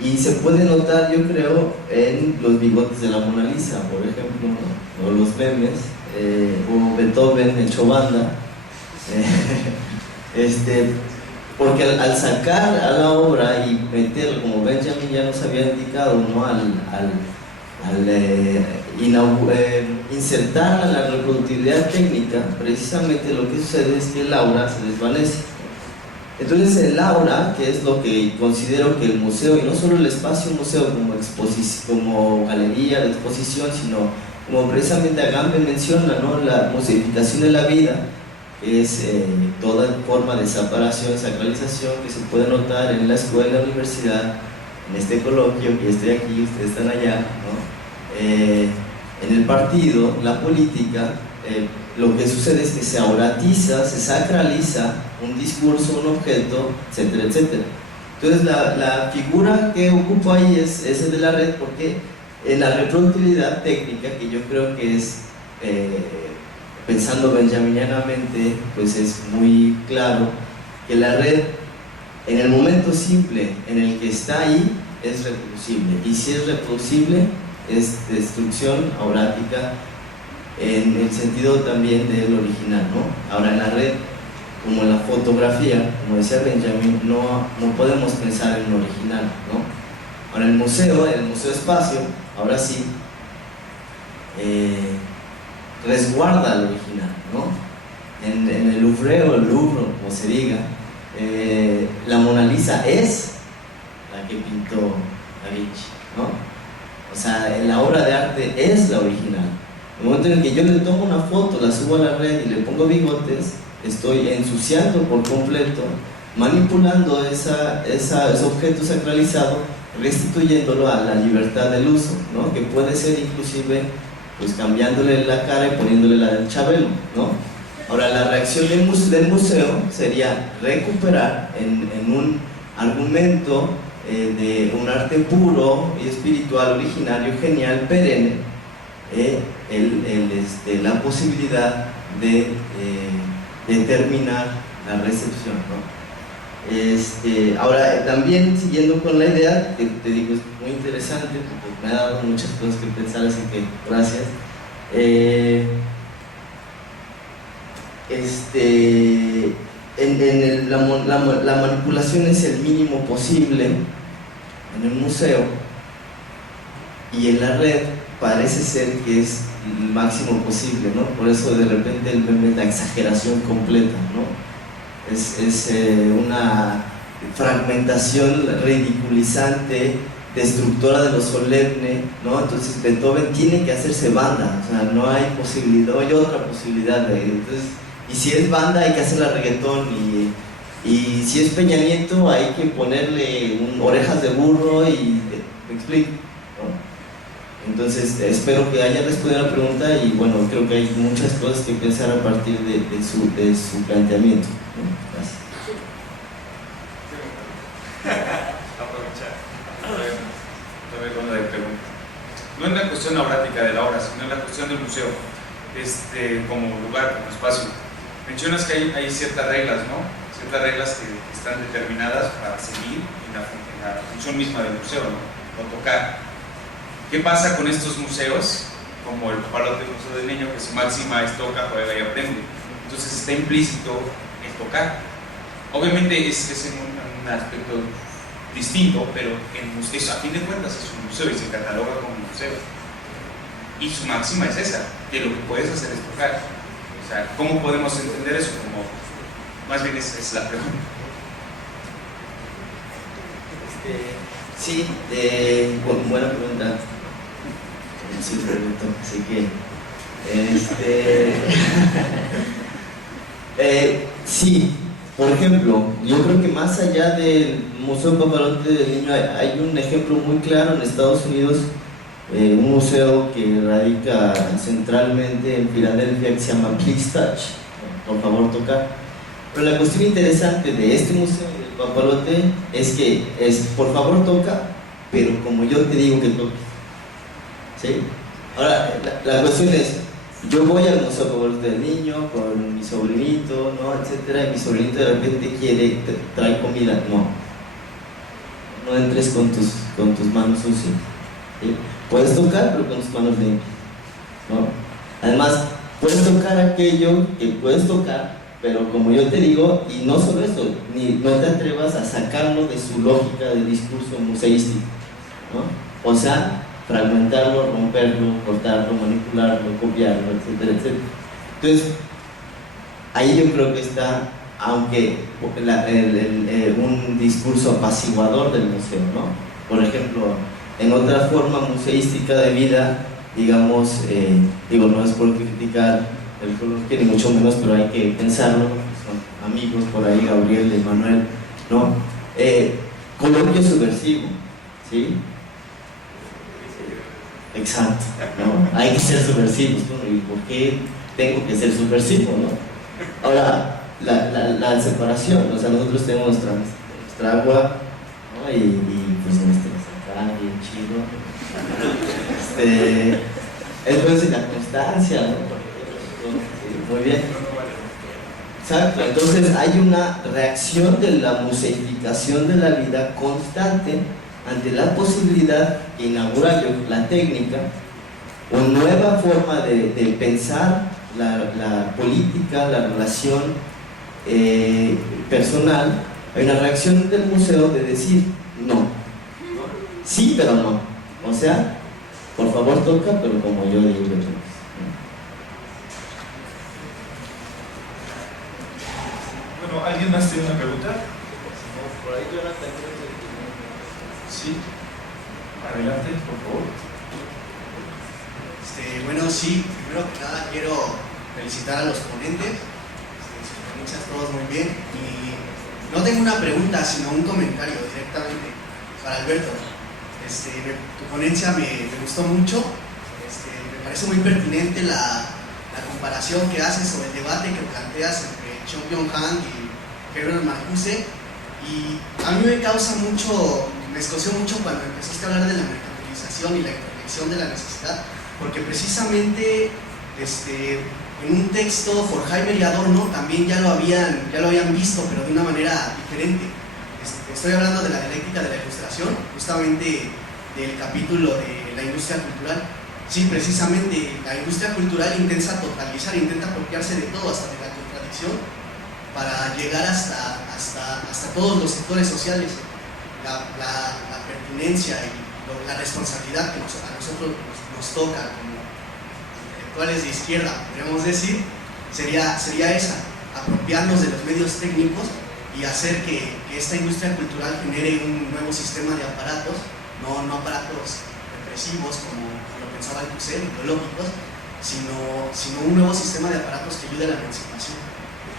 Y se puede notar, yo creo, en los bigotes de la Mona Lisa, por ejemplo, ¿no? O los memes, o Beethoven hecho banda. Porque al sacar a la obra y meter, como Benjamin ya nos había indicado, ¿no? Insertar la reproductividad técnica, precisamente lo que sucede es que el aura se desvanece. Entonces el aura, que es lo que considero que el museo, y no solo el espacio museo como galería de exposición, sino como precisamente Agamben menciona, ¿no? La museificación de la vida, que es toda forma de separación, sacralización que se puede notar en la escuela, en la universidad, en este coloquio, que estoy aquí, ustedes están allá, ¿no? En el partido, la política, lo que sucede es que se auratiza, se sacraliza un discurso, un objeto, etcétera, etcétera. Entonces la figura que ocupo ahí es el de la red, porque en la reproductividad técnica, que yo creo que es, pensando benjaminianamente, pues es muy claro que la red, en el momento simple en el que está ahí, es reproducible, y si es reproducible, es destrucción aurática en el sentido también del original, ¿no? Ahora en la red, como en la fotografía, como decía Benjamin, no podemos pensar en lo original, ¿no? Ahora el museo espacio, ahora sí, resguarda lo original, ¿no? En el Louvre o el Louvre, como se diga, la Mona Lisa es la que pintó Da Vinci, ¿no? O sea, la obra de arte es la original. En el momento en el que yo le tomo una foto, la subo a la red y le pongo bigotes, estoy ensuciando por completo, manipulando ese objeto sacralizado, restituyéndolo a la libertad del uso, ¿no? Que puede ser inclusive pues cambiándole la cara y poniéndole la del Chabelo, ¿no? Ahora la reacción del museo sería recuperar en un argumento de un arte puro y espiritual, originario, genial, perenne, la posibilidad de determinar la recepción, ¿no? Ahora, también siguiendo con la idea, que te digo es muy interesante, porque me ha dado muchas cosas que pensar, así que gracias. La manipulación es el mínimo posible en el museo, y en la red parece ser que es el máximo posible, ¿no? Por eso de repente el meme es la exageración completa, ¿no? Es una fragmentación ridiculizante, destructora de lo solemne, ¿no? Entonces Beethoven tiene que hacerse banda, o sea, no hay posibilidad, no hay otra posibilidad de entonces, y si es banda hay que hacerla reggaetón, y si es Peña Nieto hay que ponerle orejas de burro y me explico, ¿no? Entonces espero que haya respondido a la pregunta, y bueno, creo que hay muchas cosas que pensar a partir de su planteamiento, ¿no? Gracias. Aprovechar. Ronda de preguntas. No en la cuestión aurática de la obra, sino en la cuestión del museo, como lugar, como espacio. Mencionas que hay ciertas reglas, ¿no? Ciertas reglas que están determinadas para seguir en la función misma del museo, ¿no? O tocar. ¿Qué pasa con estos museos, como el Papalote Museo del Niño, que su máxima es toca, juega y aprende? Entonces está implícito el tocar. Obviamente es en un aspecto distinto, pero eso, a fin de cuentas es un museo y se cataloga como un museo. Y su máxima es esa, que lo que puedes hacer es tocar. O sea, ¿cómo podemos entender eso? Más bien es la pregunta. Sí, buena pregunta. Sí, pregunto, así que sí, por ejemplo, yo creo que más allá del Museo Papalote del Niño hay un ejemplo muy claro en Estados Unidos, un museo que radica centralmente en Filadelfia, que se llama Please Touch, por favor tocar. Pero la cuestión interesante de este museo y del Papalote es que es por favor toca, pero como yo te digo que toques, ¿sí? Ahora la cuestión es, yo voy al Museo Papalote del Niño con mi sobrinito, ¿no? Etcétera, y mi sobrinito de repente trae comida, no. no entres con tus manos sucias, ¿sí? Puedes tocar, pero con tus manos limpias, ¿no? Además, puedes tocar aquello que puedes tocar, pero como yo te digo, y no solo eso, no te atrevas a sacarlo de su lógica de discurso museístico, ¿no? O sea, fragmentarlo, romperlo, cortarlo, manipularlo, copiarlo, etcétera, etcétera. Entonces, ahí yo creo que está, aunque un discurso apaciguador del museo, ¿no? Por ejemplo, en otra forma museística de vida, digamos, digo, no es por criticar el coloquio ni mucho menos, pero hay que pensarlo, son amigos por ahí, Gabriel, Emanuel, ¿no? Coloquio subversivo, ¿sí? Exacto, ¿no? Hay que ser subversivos, ¿no? ¿Y por qué tengo que ser subversivo, no? Ahora, la separación, o sea, nosotros tenemos nuestra agua, ¿no? Y pues acá, bien chido. Entonces la constancia, ¿no? Sí, muy bien. Exacto, entonces hay una reacción de la museificación de la vida constante ante la posibilidad que inaugura la técnica, una nueva forma de pensar la política, la relación personal. Hay una reacción del museo de decir no, sí pero no, o sea, por favor toca, pero como yo digo. Bueno, ¿alguien más tiene una pregunta? Por ahí Jonathan. Sí, adelante, por favor. Bueno, sí, primero que nada quiero felicitar a los ponentes, sus ponencias todos muy bien, y no tengo una pregunta, sino un comentario directamente para Alberto. Tu ponencia me gustó mucho, me parece muy pertinente la comparación que haces o el debate que planteas entre Chong Byung-han y Herbert Marcuse, y a mí me escoció mucho cuando empezaste a hablar de la mercantilización y la interconexión de la necesidad, porque precisamente en un texto Horkheimer y Adorno también ya lo habían visto, pero de una manera diferente. Estoy hablando de la dialéctica de la ilustración, justamente del capítulo de la industria cultural. Sí, precisamente la industria cultural intenta totalizar, intenta apropiarse de todo, hasta de la contradicción, para llegar hasta todos los sectores sociales. La pertinencia y la responsabilidad que a nosotros nos toca como intelectuales de izquierda, podríamos decir, sería esa: apropiarnos de los medios técnicos y hacer que esta industria cultural genere un nuevo sistema de aparatos, no aparatos represivos como lo pensaba Althusser, ideológicos, sino un nuevo sistema de aparatos que ayude a la emancipación.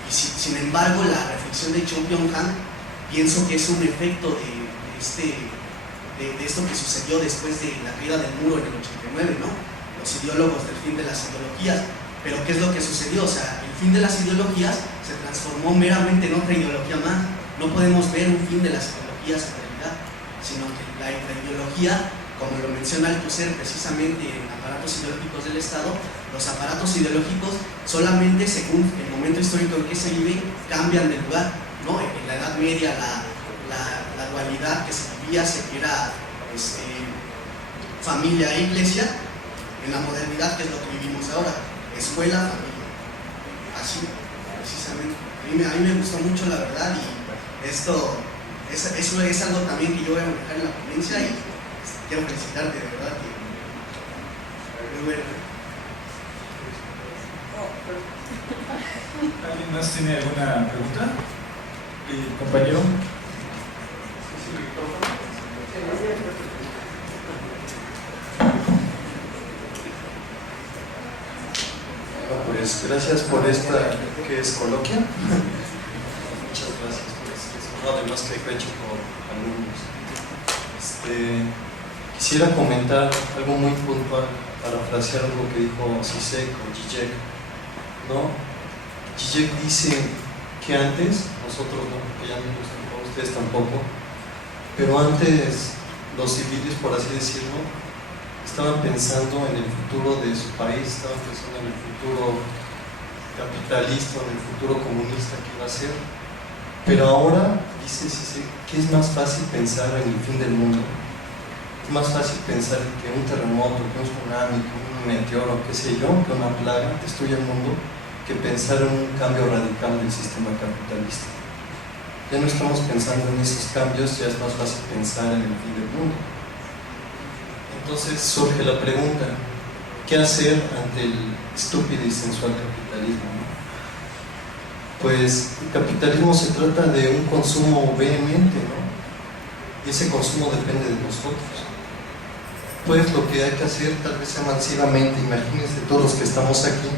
Y sin embargo, la reflexión de Chong Byung-han pienso que es un efecto de esto que sucedió después de la caída del muro en el 89, ¿no? Los ideólogos del fin de las ideologías. Pero ¿qué es lo que sucedió? O sea, el fin de las ideologías se transformó meramente en otra ideología más. No podemos ver un fin de las ideologías en realidad, sino que la ideología, como lo menciona Althusser precisamente en Aparatos ideológicos del Estado, los aparatos ideológicos solamente según el momento histórico en que se vive cambian de lugar, ¿no? En la Edad Media la dualidad que se vivía era familia e iglesia. En la modernidad, ¿qué es lo que vivimos ahora? Escuela, familia. Así, precisamente. A mí me gustó mucho, la verdad, y eso es algo también que yo voy a manejar en la ponencia, y quiero felicitarte, de verdad. ¿Alguien más tiene alguna pregunta? Compañero. Pues gracias por esta que es coloquia. Muchas gracias por esto, además que fue hecho por alumnos. Quisiera comentar algo muy puntual, parafrasear algo que dijo Zizek o Zizek, ¿no? Zizek dice que antes, nosotros no, porque ya no nos tocó, ustedes tampoco, pero antes los civiles, por así decirlo, estaban pensando en el futuro de su país, estaban pensando en el futuro capitalista, en el futuro comunista que iba a ser, Pero ahora, dice Zizek, que es más fácil pensar en el fin del mundo. Es más fácil pensar que un terremoto, que un tsunami, que un meteoro, qué sé yo, que una plaga destruya el mundo, que pensar en un cambio radical del sistema capitalista. Ya no estamos pensando en esos cambios, ya es más fácil pensar en el fin del mundo. Entonces surge la pregunta, ¿qué hacer ante el estúpido y sensual capitalismo? Pues el capitalismo se trata de un consumo vehemente, ¿no? Y ese consumo depende de nosotros. Pues lo que hay que hacer, tal vez sea masivamente, imagínense todos los que estamos aquí,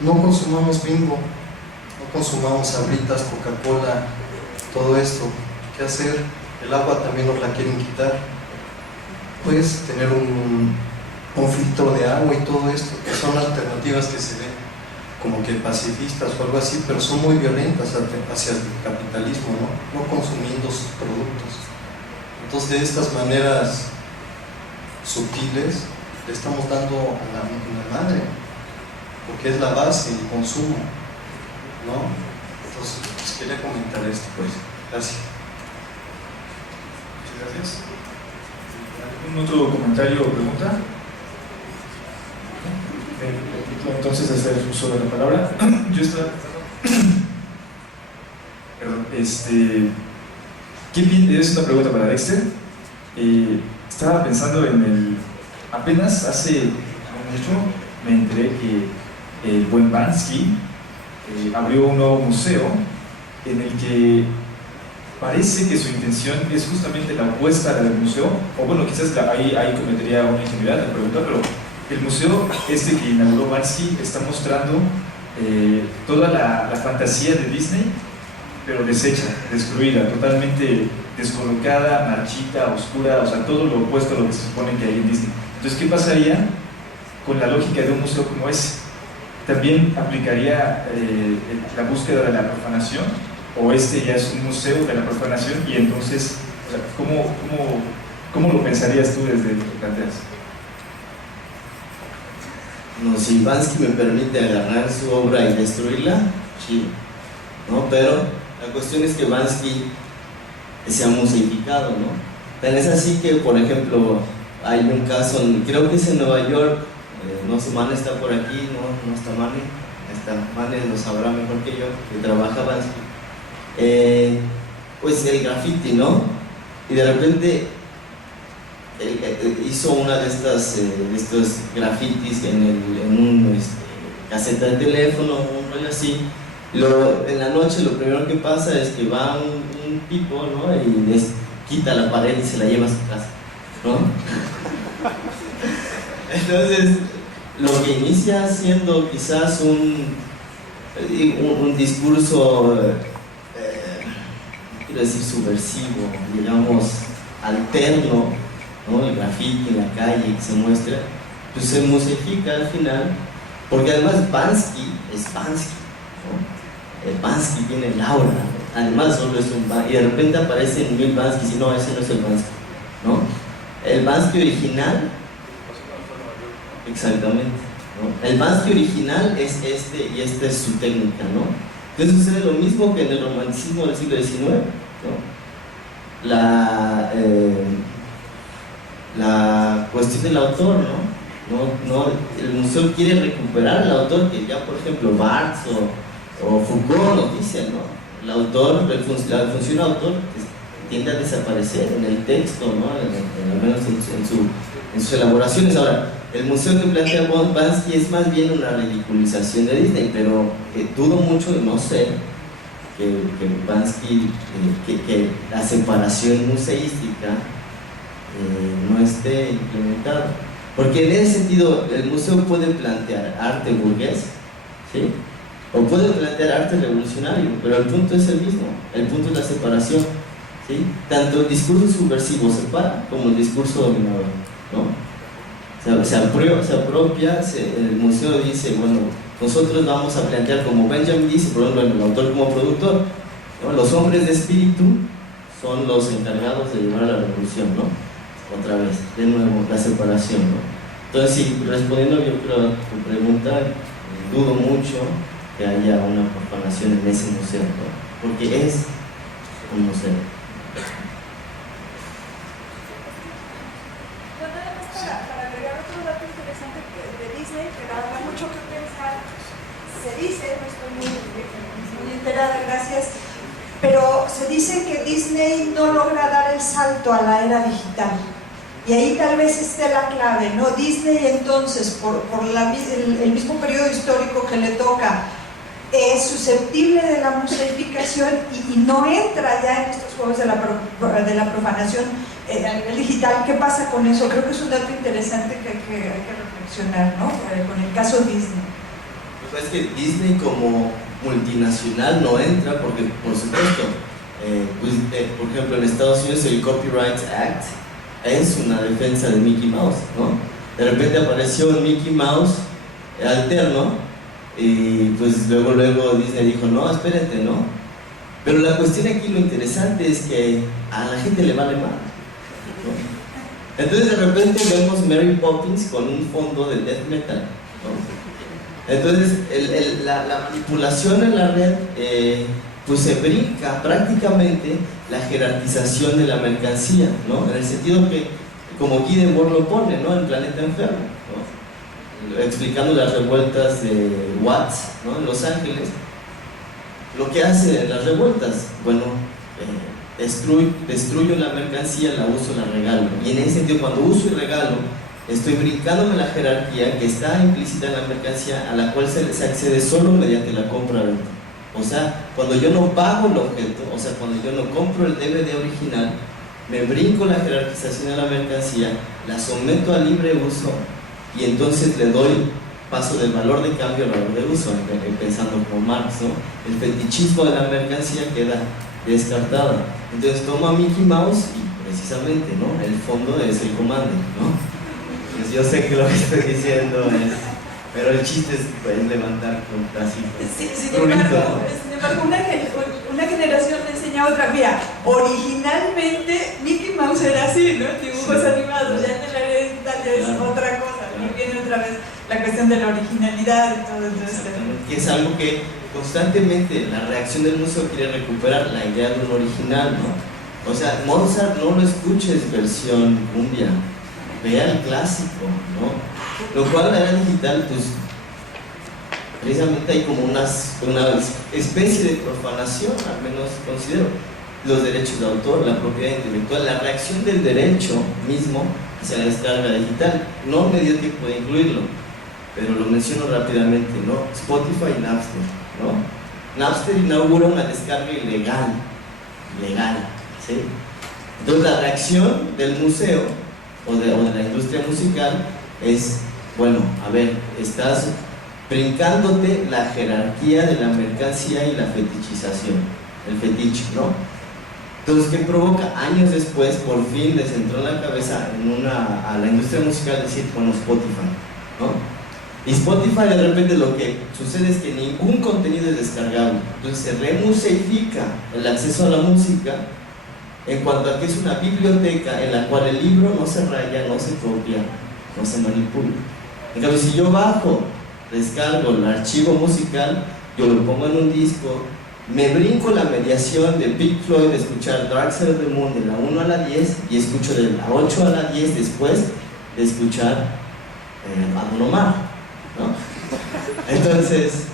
no consumamos bingo, no consumamos sabritas, Coca-Cola, todo esto. ¿Qué hacer? El agua también nos la quieren quitar. Pues tener un filtro de agua y todo esto, que son alternativas que se ven como que pacifistas o algo así, pero son muy violentas hacia el capitalismo, ¿no? No consumiendo sus productos. Entonces, de estas maneras sutiles, le estamos dando a la madre, porque es la base, el consumo, ¿no? Entonces, pues, quería comentar esto, pues. Gracias. Muchas gracias. ¿Algún otro comentario o pregunta? Entonces, hacer uso de la palabra. Yo estaba perdón, es una pregunta para Dexter. Estaba pensando en apenas hace mucho me enteré que el buen Bansky abrió un nuevo museo en el que parece que su intención es justamente la opuesta a la del museo, o bueno, quizás ahí cometería una ingenuidad al preguntar, pero el museo que inauguró Bansky está mostrando toda la fantasía de Disney, pero deshecha, destruida, totalmente descolocada, marchita, oscura, o sea, todo lo opuesto a lo que se supone que hay en Disney. Entonces, ¿qué pasaría con la lógica de un museo como ese? ¿También aplicaría la búsqueda de la profanación? ¿O ya es un museo de la profanación? Y entonces, o sea, ¿cómo lo pensarías tú desde lo que planteas? No, si Bansky me permite agarrar su obra y destruirla, sí, ¿no? Pero la cuestión es que Bansky se ha museificado, ¿no? Tan es así que, por ejemplo, hay un caso, creo que es en Nueva York, no sé, Mane está por aquí, no está Mane lo sabrá mejor que yo, que trabaja Bansky. Pues el graffiti, ¿no? Y de repente hizo una de estos grafitis en un caseta de teléfono, un rollo así. En la noche lo primero que pasa es que va un tipo, ¿no? Y les quita la pared y se la lleva a su casa, ¿no? Entonces, lo que inicia siendo quizás un discurso, quiero decir, subversivo, digamos, alterno, ¿no? El grafiti en la calle que se muestra, pues se museifica al final, porque además Bansky es Bansky, ¿no? El Bansky tiene el aura, ¿no? Además solo es un Bansky, y de repente aparecen 1000 Banskys y no, ese no es el Bansky, ¿no? El Bansky original, exactamente, ¿no? El Bansky original es y esta es su técnica, ¿no? Entonces sucede lo mismo que en el romanticismo del siglo XIX, ¿no? La cuestión del autor, ¿no? El museo quiere recuperar al autor, que ya por ejemplo Barthes o Foucault nos dicen, ¿no? La función autor tiende a desaparecer en el texto, ¿no? Al menos en sus elaboraciones. Ahora, el museo que plantea Bansky es más bien una ridiculización de Disney, pero dudo mucho de no ser que Bansky, que la separación museística no esté implementada. Porque en ese sentido, el museo puede plantear arte burgués, ¿sí? O puede plantear arte revolucionario, pero el punto es el mismo, el punto es la separación, ¿sí? Tanto el discurso subversivo separa como el discurso dominador, ¿no? Se apropia, el museo dice, bueno, nosotros vamos a plantear, como Benjamin dice, por ejemplo, el autor como productor, ¿no? Los hombres de espíritu son los encargados de llevar a la revolución, ¿no? Otra vez, de nuevo, la separación, ¿no? Entonces, sí, respondiendo yo creo a tu pregunta, dudo mucho que haya una profanación en ese museo, ¿no? porque es un museo. Para agregar otro dato interesante de Disney, que da mucho que pensar, se dice, no estoy muy enterada, gracias, pero se dice que Disney no logra dar el salto a la era digital. Y ahí tal vez esté la clave, ¿no? Disney entonces, por el mismo periodo histórico que le toca, es susceptible de la museificación y no entra ya en estos juegos de la profanación a nivel digital. ¿Qué pasa con eso? Creo que es un dato interesante que hay que reflexionar, ¿no? Con el caso Disney. Pues es que Disney como multinacional no entra porque, por supuesto, por ejemplo, en Estados Unidos el Copyright Act es una defensa de Mickey Mouse, ¿no? De repente apareció un Mickey Mouse alterno y pues luego Disney dijo, no, espérate, ¿no? Pero la cuestión aquí, lo interesante es que a la gente le vale mal, ¿no? Entonces de repente vemos Mary Poppins con un fondo de death metal, ¿no? Entonces la manipulación en la red pues se brinca prácticamente la jerarquización de la mercancía, ¿no? En el sentido que, como Guy Debord lo pone, ¿no? El planeta enfermo, ¿no? Explicando las revueltas de Watts, ¿no? En Los Ángeles. Lo que hace las revueltas, bueno, destruyo la mercancía, la uso, la regalo. Y en ese sentido, cuando uso y regalo, estoy brincándome la jerarquía que está implícita en la mercancía, a la cual se accede solo mediante la compra-venta. O sea, cuando yo no pago el objeto, o sea, cuando yo no compro el DVD original, me brinco la jerarquización de la mercancía, la someto a libre uso y entonces le doy paso del valor de cambio al valor de uso, pensando como Marx, ¿no? El fetichismo de la mercancía queda descartada. Entonces tomo a Mickey Mouse y precisamente, ¿no? El fondo es el comando, ¿no? Pues yo sé que lo que estoy diciendo es... Pero el chiste es pues, levantar con tacitas. Sí, sin embargo, una generación le enseña a otra. Mira, originalmente Mickey Mouse era así, ¿no? Dibujos animados, ya en el área digital ya es otra cosa. Y viene otra vez la cuestión de la originalidad y todo. Entonces, que es algo que constantemente la reacción del museo quiere recuperar la idea de un original, ¿no? O sea, Mozart no lo escuches versión cumbia, vea el clásico, ¿no? Lo cual en la era digital, pues, precisamente hay como una especie de profanación, al menos considero, los derechos de autor, la propiedad intelectual, la reacción del derecho mismo hacia la descarga digital. No me dio tiempo de incluirlo, pero lo menciono rápidamente, ¿no? Spotify y Napster, ¿no? Napster inaugura una descarga ilegal, ¿sí? Entonces la reacción del museo o de la industria musical es, bueno, a ver, estás brincándote la jerarquía de la mercancía y la fetichización, el fetiche, ¿no? Entonces, ¿qué provoca? Años después, por fin les entró en la cabeza a la industria musical decir, bueno, Spotify, ¿no? Y Spotify de repente lo que sucede es que ningún contenido es descargable, entonces se remuseifica el acceso a la música en cuanto a que es una biblioteca en la cual el libro no se raya, no se copia, no se manipula. En cambio, si yo descargo el archivo musical, yo lo pongo en un disco, me brinco la mediación de Pink Floyd de escuchar Dark Side of the Moon de la 1 a la 10 y escucho de la 8 a la 10 después de escuchar a Don Omar, ¿no? Entonces,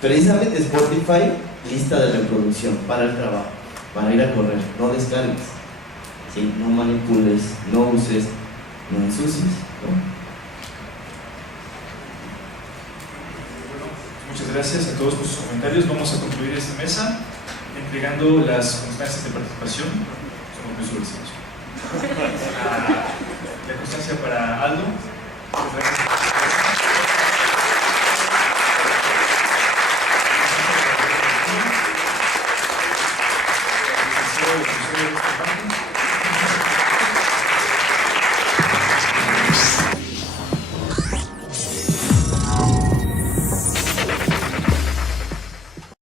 precisamente Spotify, lista de reproducción para el trabajo, para ir a correr, no descargues, ¿sí? No manipules, no uses, no ensucies, ¿no? Muchas gracias a todos por sus comentarios. Vamos a concluir esta mesa entregando las constancias de participación. Somos muy subversivos. La constancia para Aldo.